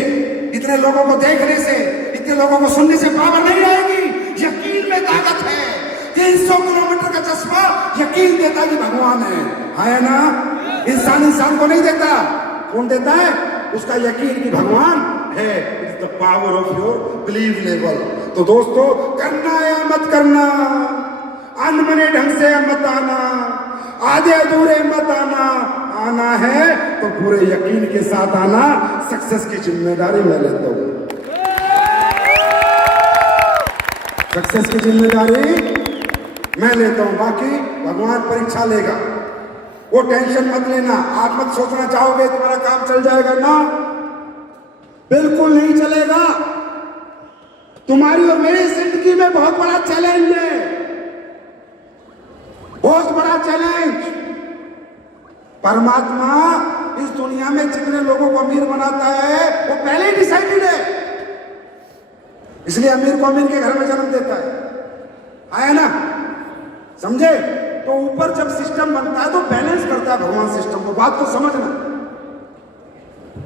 इतने लोगों को देखने से, इतने लोगों को सुनने से पावर नहीं आएगी। यकीन में ताकत है। 300 किलोमीटर का चश्मा यकीन देता कि भगवान है ना। इंसान को नहीं देता, कौन देता है? उसका यकीन कि भगवान है। It's the power of your believe level. तो दोस्तों, करना या मत करना, अनबने ढंग से मत आना, आधे अधूरे मत आना, आना है तो पूरे यकीन के साथ आना। सक्सेस की जिम्मेदारी मैं लेता हूं, सक्सेस की जिम्मेदारी मैं लेता हूं, बाकी भगवान परीक्षा लेगा। वो टेंशन मत लेना। आप मत सोचना चाहोगे तुम्हारा काम चल जाएगा ना, बिल्कुल नहीं चलेगा। तुम्हारी और मेरी जिंदगी में बहुत बड़ा चैलेंज है, बहुत बड़ा चैलेंज। परमात्मा इस दुनिया में जितने लोगों को अमीर बनाता है वो पहले ही डिसाइडेड है, इसलिए अमीर को अमीर के घर में जन्म देता है ना, समझे? तो ऊपर जब सिस्टम बनता है तो बैलेंस करता है भगवान सिस्टम को। बात तो समझना।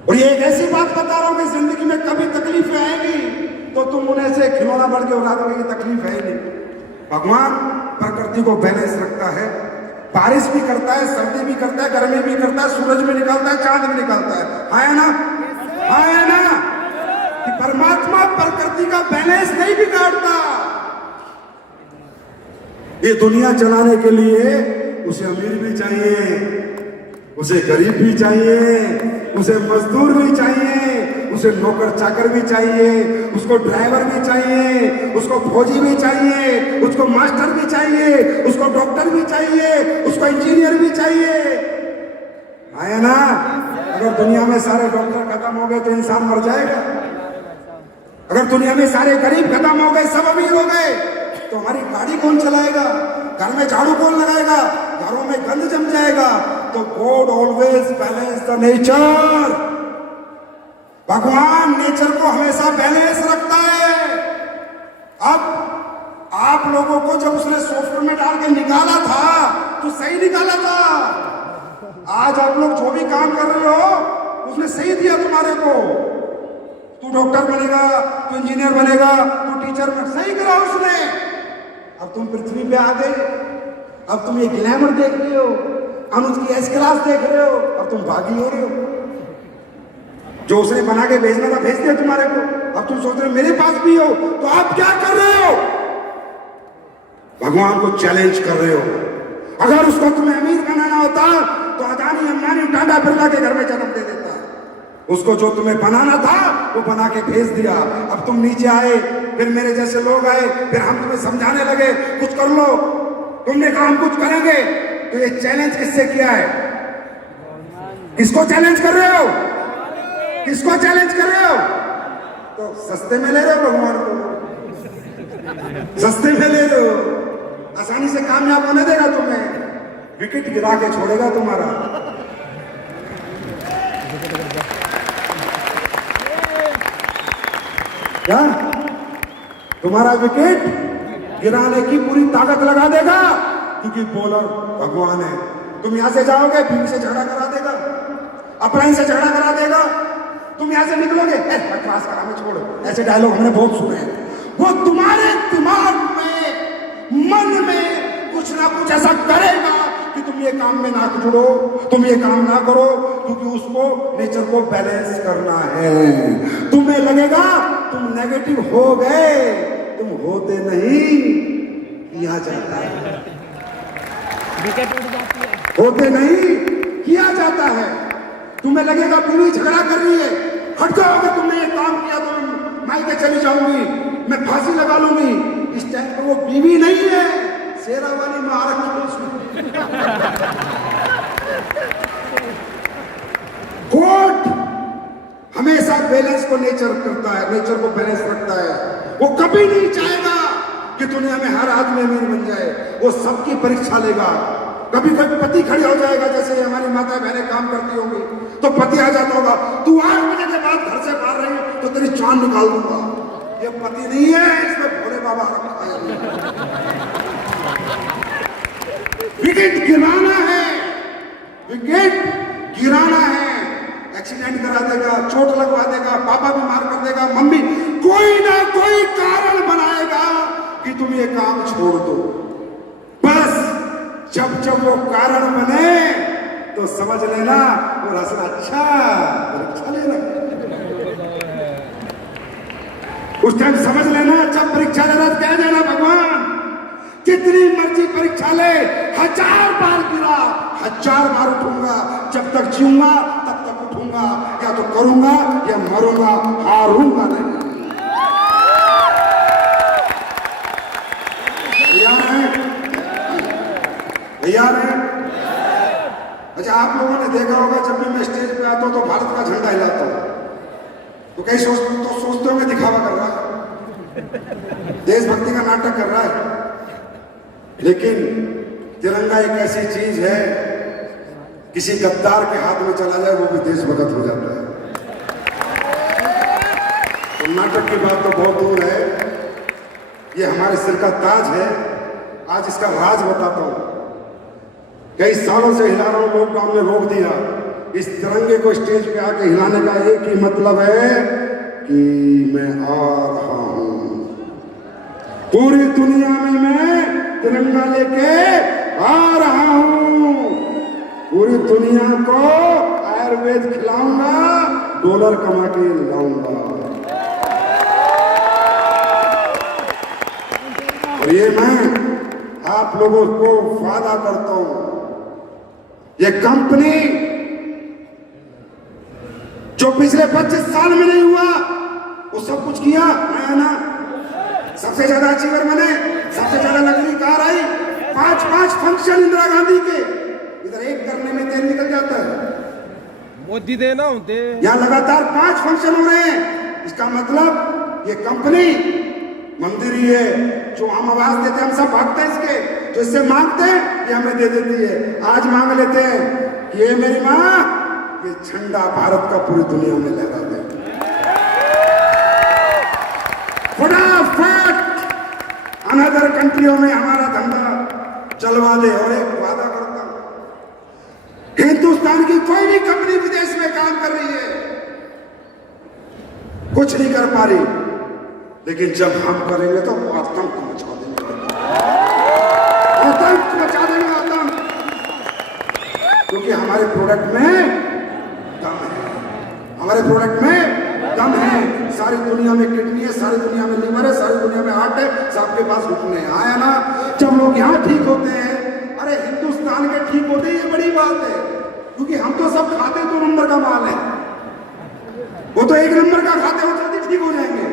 और ये एक ऐसी बात बता रहा हूं कि जिंदगी में कभी तकलीफें आएंगी तो तुम उन्हें से खिलौना बढ़ के उड़ा दोगे कि तकलीफ है ही नहीं। भगवान प्रकृति को बैलेंस रखता है, बारिश भी करता है, सर्दी भी करता है, गर्मी भी करता है, सूरज भी निकालता है, चांद भी निकालता है ना, है ना? कि परमात्मा प्रकृति का बैलेंस नहीं बिगाड़ता। ये दुनिया चलाने के लिए उसे अमीर भी चाहिए, उसे गरीब भी चाहिए, उसे मजदूर भी चाहिए, उसे नौकर चाकर भी चाहिए, उसको ड्राइवर भी चाहिए, उसको फौजी भी चाहिए, उसको मास्टर भी चाहिए, उसको डॉक्टर भी चाहिए, उसको इंजीनियर भी चाहिए, है ना? अगर दुनिया में सारे डॉक्टर खत्म हो गए तो इंसान मर जाएगा। अगर दुनिया में सारे गरीब खत्म हो गए, सब अमीर हो गए, तो हमारी गाड़ी कौन चलाएगा? घर में झाड़ू कौन लगाएगा? घरों में गंद जम जाएगा। तो God always balance the nature. भगवान नेचर को हमेशा बैलेंस रखता है। अब आप लोगों को जब उसने सॉफ्टवेयर में डाल के निकाला था तो सही निकाला था। आज आप लोग जो भी काम कर रहे हो उसने सही दिया तुम्हारे को। तू डॉक्टर बनेगा, तू इंजीनियर बनेगा, तू टीचर बनेगा, सही करा उसने। अब तुम पृथ्वी पे आ गए, अब तुम ये ग्लैमर देख रहे हो, अनुज की एस क्लास देख रहे हो, अब तुम भागी हो रहे हो। जो उसने बना के भेजना था भेज दिया तुम्हारे को, अब तुम सोच रहे हो मेरे पास भी हो, तो आप क्या कर रहे हो? भगवान को चैलेंज कर रहे हो। अगर उसको तुम्हें अमीर बनाना होता तो अदानी, अंबानी, टाटा, बिरला के घर में जन्म दे देता। उसको जो तुम्हें बनाना था वो बना के भेज दिया। अब तुम नीचे आए, फिर मेरे जैसे लोग आए, फिर हम तुम्हें समझाने लगे कुछ कर लो, तुमने कहा हम कुछ करेंगे। तो ये चैलेंज किससे किया है? किसको चैलेंज कर रहे हो? किसको चैलेंज कर रहे हो? तो सस्ते में ले रहे हो भगवान को, सस्ते में ले रहे हो। आसानी से कामयाब होने देगा तुम्हें, विकेट गिरा के छोड़ेगा तुम्हारा। क्या तुम्हारा विकेट गिराने की पूरी ताकत लगा देगा, क्योंकि बॉलर भगवान है। तुम यहां से जाओगे, बीवी से झगड़ा करा देगा, अपराइन से झगड़ा करा देगा। तुम यहां से निकलोगे, बकवास करा में छोड़ो, ऐसे डायलॉग हमने बहुत सुने हैं। वो तुम्हारे दिमाग में, मन में कुछ ना कुछ ऐसा करेगा कि तुम ये काम में ना जुड़ो, तुम ये काम ना करो, क्योंकि उसको नेचर को बैलेंस करना है। तुम्हें लगेगा तुम नेगेटिव हो गए, तुम होते नहीं, किया जाता है। होते नहीं, किया जाता है। तुम्हें लगेगा बीवी झगड़ा कर रही है, हट जाओ, अगर तुमने ये काम किया तो मैं मायके चली जाऊंगी, मैं फांसी लगा लूंगी। इस टाइम पर वो बीवी नहीं है, शेरा वाली महाराज कोर्ट हमेशा बैलेंस को नेचर करता है, नेचर को बैलेंस रखता है। वो कभी नहीं चाहेगा कि दुनिया में हर आदमी अमीर बन जाए, वो सबकी परीक्षा लेगा। कभी कभी पति खड़ी हो जाएगा, जैसे हमारी माता बहनें काम करती होंगी, तो पति आ जाता होगा, तू 8 बजे के बाद घर से बाहर रही तो तेरी जान निकाल दूंगा। ये पति नहीं है, इसमें भोले बाबा रखा है। विकेट गिराना है, विकेट गिराना है। एक्सीडेंट करा देगा, चोट लगवा देगा, पापा बीमार कर देगा, मम्मी कोई ना कोई कारण बनाएगा कि तुम ये काम छोड़ दो। बस जब जब वो कारण बने तो समझ लेना और हंसना, अच्छा परीक्षा लेना। उस टाइम समझ लेना, जब परीक्षा लेना कह देना भगवान जितनी मर्जी परीक्षा ले, 1000 बार गिरा 1000 बार उठूंगा, जब तक जीऊंगा तब तक उठूंगा, या तो करूंगा या मरूंगा, हारूंगा नहीं। तैयार है? अच्छा, आप लोगों ने देखा होगा जब भी मैं स्टेज पे आता हूं तो भारत का झंडा हिलाता हूं, तो कई सोचते होंगे दिखावा कर रहा है, देशभक्ति का नाटक कर रहा है। लेकिन तिरंगा एक ऐसी चीज है, किसी गद्दार के हाथ में चला जाए वो भी देशभक्त हो जाता है। तो नाटक की बात तो बहुत दूर है, ये हमारे सिर का ताज है। आज इसका राज बताता हूं। कई सालों से हिला रहा हूं, लॉकडाउन में रोक दिया। इस तिरंगे को स्टेज पे आके हिलाने का एक ही मतलब है कि मैं आ रहा हूं, पूरी दुनिया में मैं तिरंगा लेके आ रहा हूं, पूरी दुनिया को आयुर्वेद खिलाऊंगा, डॉलर कमा के लाऊंगा। और ये मैं आप लोगों को वादा करता हूं, ये कंपनी जो पिछले 25 साल में नहीं हुआ वो सब कुछ किया है ना। सबसे ज्यादा अचीवर बने, सबसे ज्यादा लग्जरी कार आई, 5 फंक्शन इंदिरा गांधी के, इधर एक करने में तेल निकल जाता है। मोदी देना होते यहाँ लगातार 5 फंक्शन हो रहे हैं। इसका मतलब ये कंपनी मंदिर ही है, जो हम आवाज देते हैं हम सब भागते हैं इसके, जो इससे मांगते हैं ये हमें दे देती है। आज मांग लेते हैं कि ये मेरी माँ ये झंडा भारत का पूरी दुनिया में लहरा दे, फटाफट अनदर कंट्रियों में हमारा धंधा चलवा दे। और एक वादा करता हूं, हिंदुस्तान की कोई भी कंपनी विदेश में काम कर रही है, कुछ नहीं कर पा रही, लेकिन जब हम करेंगे तो आतंक मचा देंगे, आतंक मचा देंगे, आतंक। क्योंकि हमारे प्रोडक्ट में दम है, हमारे प्रोडक्ट में दम है। सारी दुनिया में किडनी है, सारी दुनिया में लीवर है, सारी दुनिया में हार्ट है, सबके पास घुटने हैं। आया ना, जब लोग यहाँ ठीक होते हैं, अरे हिंदुस्तान के ठीक होते हैं, ये बड़ी बात है। क्योंकि हम तो सब खाते 2 नंबर का माल है, वो तो 1 नंबर का खाते हो, जल्दी ठीक हो जाएंगे।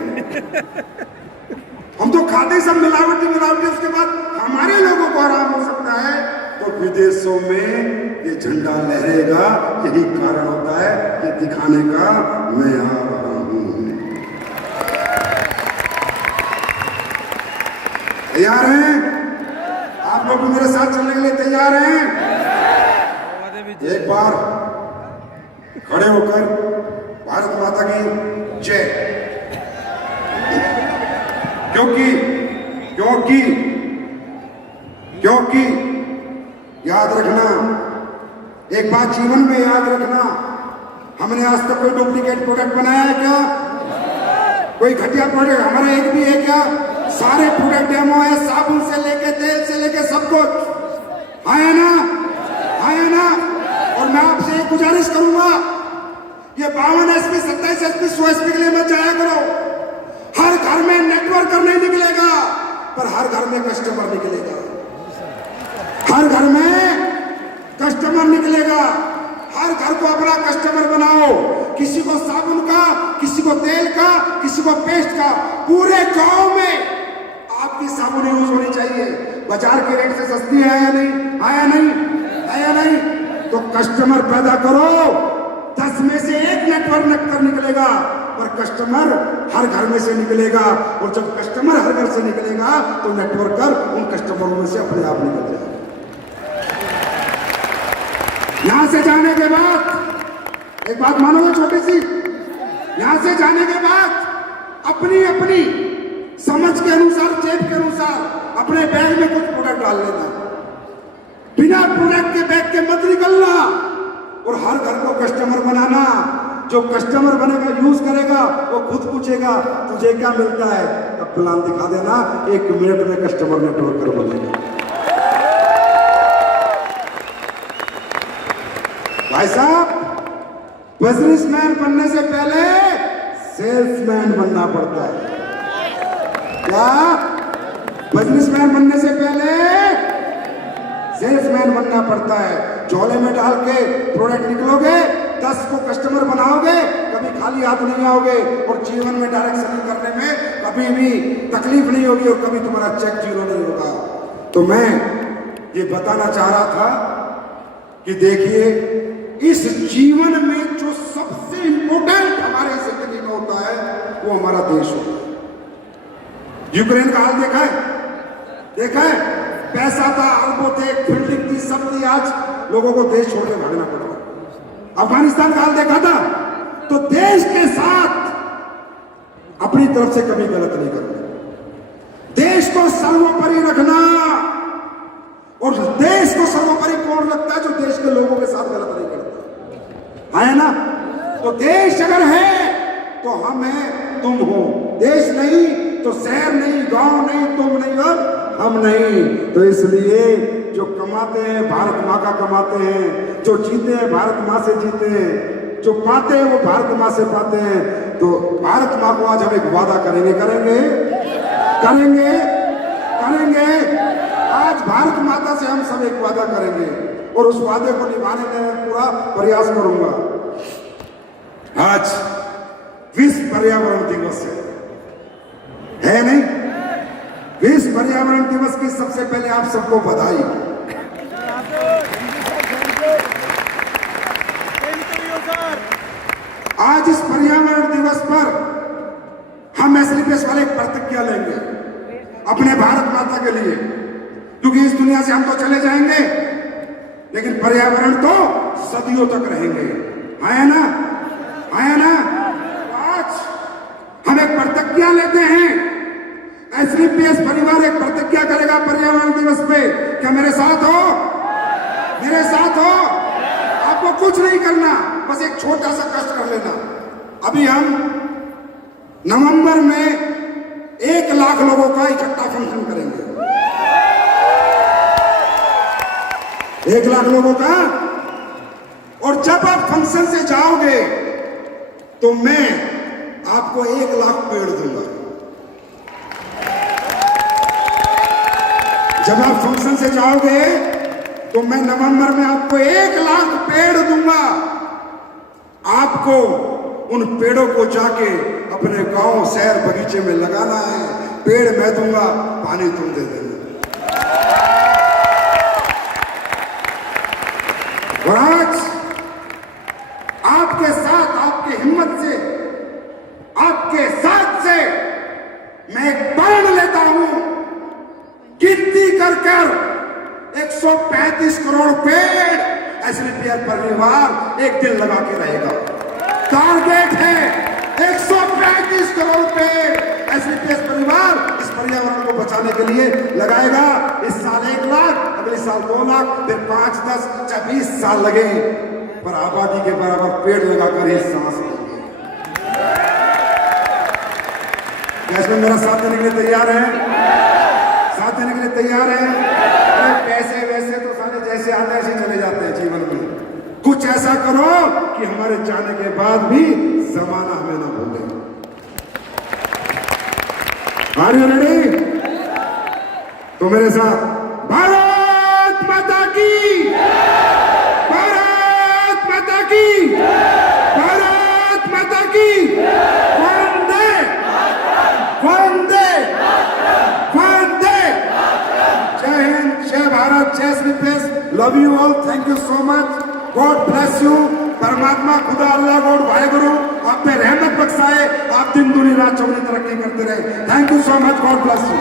हम तो खाते सब मिलावटी, उसके बाद हमारे लोगों को आराम हो सकता है, तो विदेशों में ये झंडा लहरेगा। यही कारण होता है ये दिखाने का मैं आ रहा हूं। तैयार हैं? आप लोग मेरे साथ चलने के लिए तैयार हैं? एक बार खड़े होकर भारत माता की जय। क्योंकि याद रखना, एक बात जीवन में याद रखना, हमने आज तक कोई डुप्लीकेट प्रोडक्ट बनाया है क्या? कोई घटिया प्रोडक्ट हमारा एक भी है क्या? सारे प्रोडक्ट डेमो है, साबुन से लेके तेल से लेके सब कुछ है ना, है ना। और मैं आपसे एक गुजारिश करूंगा, ये 52 SP 27 SP 100 SP के लिए मत जाया करो। हर घर में नेटवर्कर नहीं निकलेगा, पर हर घर में कस्टमर निकलेगा, हर घर में कस्टमर निकलेगा। हर घर को अपना कस्टमर बनाओ, किसी को साबुन का, किसी को तेल का, किसी को पेस्ट का। पूरे गांव में आपकी साबुन यूज होनी चाहिए, बाजार के रेट से सस्ती है या नहीं, आया नहीं, आया नहीं। तो कस्टमर पैदा करो, 10 में से 1 नेटवर्कर निकलेगा, पर कस्टमर हर घर में से निकलेगा। और जब कस्टमर हर घर से निकलेगा तो नेटवर्कर उन कस्टमरों में से अपने आप निकल जाएगा। यहां से जाने के बाद एक बात मानोगे छोटी सी, यहां से जाने के बाद अपनी अपनी समझ के अनुसार, जेब के अनुसार अपने बैग में कुछ प्रोडक्ट डाल लेना, बिना प्रोडक्ट के बैग के मत निकलना, और हर घर को कस्टमर बनाना। जो कस्टमर बनेगा, यूज करेगा, वो खुद पूछेगा तुझे क्या मिलता है, तब प्लान दिखा देना, 1 मिनट में कस्टमर नेटवर्क कर बनेगा। भाई साहब, बिजनेसमैन बनने से पहले सेल्समैन बनना पड़ता है। क्या? बिजनेसमैन बनने से पहले सेल्समैन बनना पड़ता है। झोले में डाल के प्रोडक्ट निकलोगे, 10 को कस्टमर बनाओगे, कभी खाली हाथ नहीं आओगे, और जीवन में डायरेक्ट सेलिंग करने में कभी भी तकलीफ नहीं होगी, और कभी तुम्हारा चेक जीरो नहीं होगा। तो मैं ये बताना चाह रहा था कि देखिए, इस जीवन में जो सबसे इंपॉर्टेंट हमारे जिंदगी में होता है, वो हमारा देश होता है। यूक्रेन का हाल देखा है? देखा है? पैसा था, अरबों थे, बिल्डिंग थी, सब थी, आज लोगों को देश छोड़ के भागना पड़ा। अफगानिस्तान का हाल देखा था? तो देश के साथ अपनी तरफ से कभी गलत नहीं करना, देश को सर्वोपरि रखना। और देश को सर्वोपरि कौन रखता है? जो देश के लोगों के साथ गलत नहीं करता, है ना? तो देश अगर है तो हम हैं, तुम हो। देश नहीं तो शहर नहीं, गांव नहीं, तुम नहीं और हम नहीं। तो इसलिए जो कमाते हैं भारत माँ का कमाते हैं, जो जीते हैं भारत माँ से जीते हैं, जो पाते हैं वो भारत माँ से पाते हैं। तो भारत माँ को आज हम एक वादा करेंगे, करेंगे करेंगे करेंगे आज भारत माता से हम सब एक वादा करेंगे, और उस वादे को निभाने में पूरा प्रयास करूंगा। आज विश्व पर्यावरण दिवस है नहीं? विश्व पर्यावरण दिवस की सबसे पहले आप सबको बधाई। आज इस पर्यावरण दिवस पर हम एसलीपीएस वाले एक प्रतिज्ञा लेंगे अपने भारत माता के लिए, क्योंकि इस दुनिया से हम तो चले जाएंगे, लेकिन पर्यावरण तो सदियों तक रहेंगे, है ना? है ना? आज हम एक प्रतिज्ञा लेते हैं, एसलीपीएस परिवार एक प्रतिज्ञा करेगा पर्यावरण दिवस पे। क्या मेरे साथ हो? मेरे साथ हो? आपको कुछ नहीं करना, बस एक छोटा सा कष्ट कर लेना। अभी हम नवंबर में 1 लाख लोगों का इकट्ठा फंक्शन करेंगे, 1 लाख लोगों का। और जब आप फंक्शन से जाओगे तो मैं आपको 1 लाख पेड़ दूंगा। जब आप फंक्शन से जाओगे तो मैं नवंबर में आपको 1 लाख पेड़ दूंगा। आपको उन पेड़ों को जाके अपने गांव, शहर, बगीचे में लगाना है। पेड़ मैं दूंगा, पानी तुम दे देना। और आज आपके साथ, आपके हिम्मत से, आपके साथ से मैं एक प्रण लेता हूं, गिनती कर कर 135 करोड़ पेड़ एसलीपीएस परिवार एक दिन लगा के रहेगा। टारगेट है 135 करोड़ पेड़ एसलीपीएस परिवार इस पर्यावरण को बचाने के लिए लगाएगा। इस साल 1 लाख, अगले साल 2 लाख, फिर 5, 10, 20 साल लगे, पर आबादी के बराबर पेड़ लगाकर ये सांस लेंगे। क्या इसमें मेरा साथ देने के लिए तैयार है? साथ देने के लिए तैयार है? पैसे वैसे तो सारे जैसे आते हैं ऐसे चले जाते हैं जीवन में। कुछ ऐसा करो कि हमारे जाने के बाद भी जमाना हमें ना भूले। Are you ready? तो मेरे साथ भारत माता की, भारत माता की, भारत माता की, वंदे वंदे वंदे। जय हिंद, जय भारत, जय SLPS. Love you all, thank you so much, God bless you. परमात्मा, खुदा, अल्लाह, गॉड, वाहेगुरु आप पे रहमत बख्शाए, आप दिन दुनी रात चौगनी तरक्की करते रहे। Thank you so much, God bless you.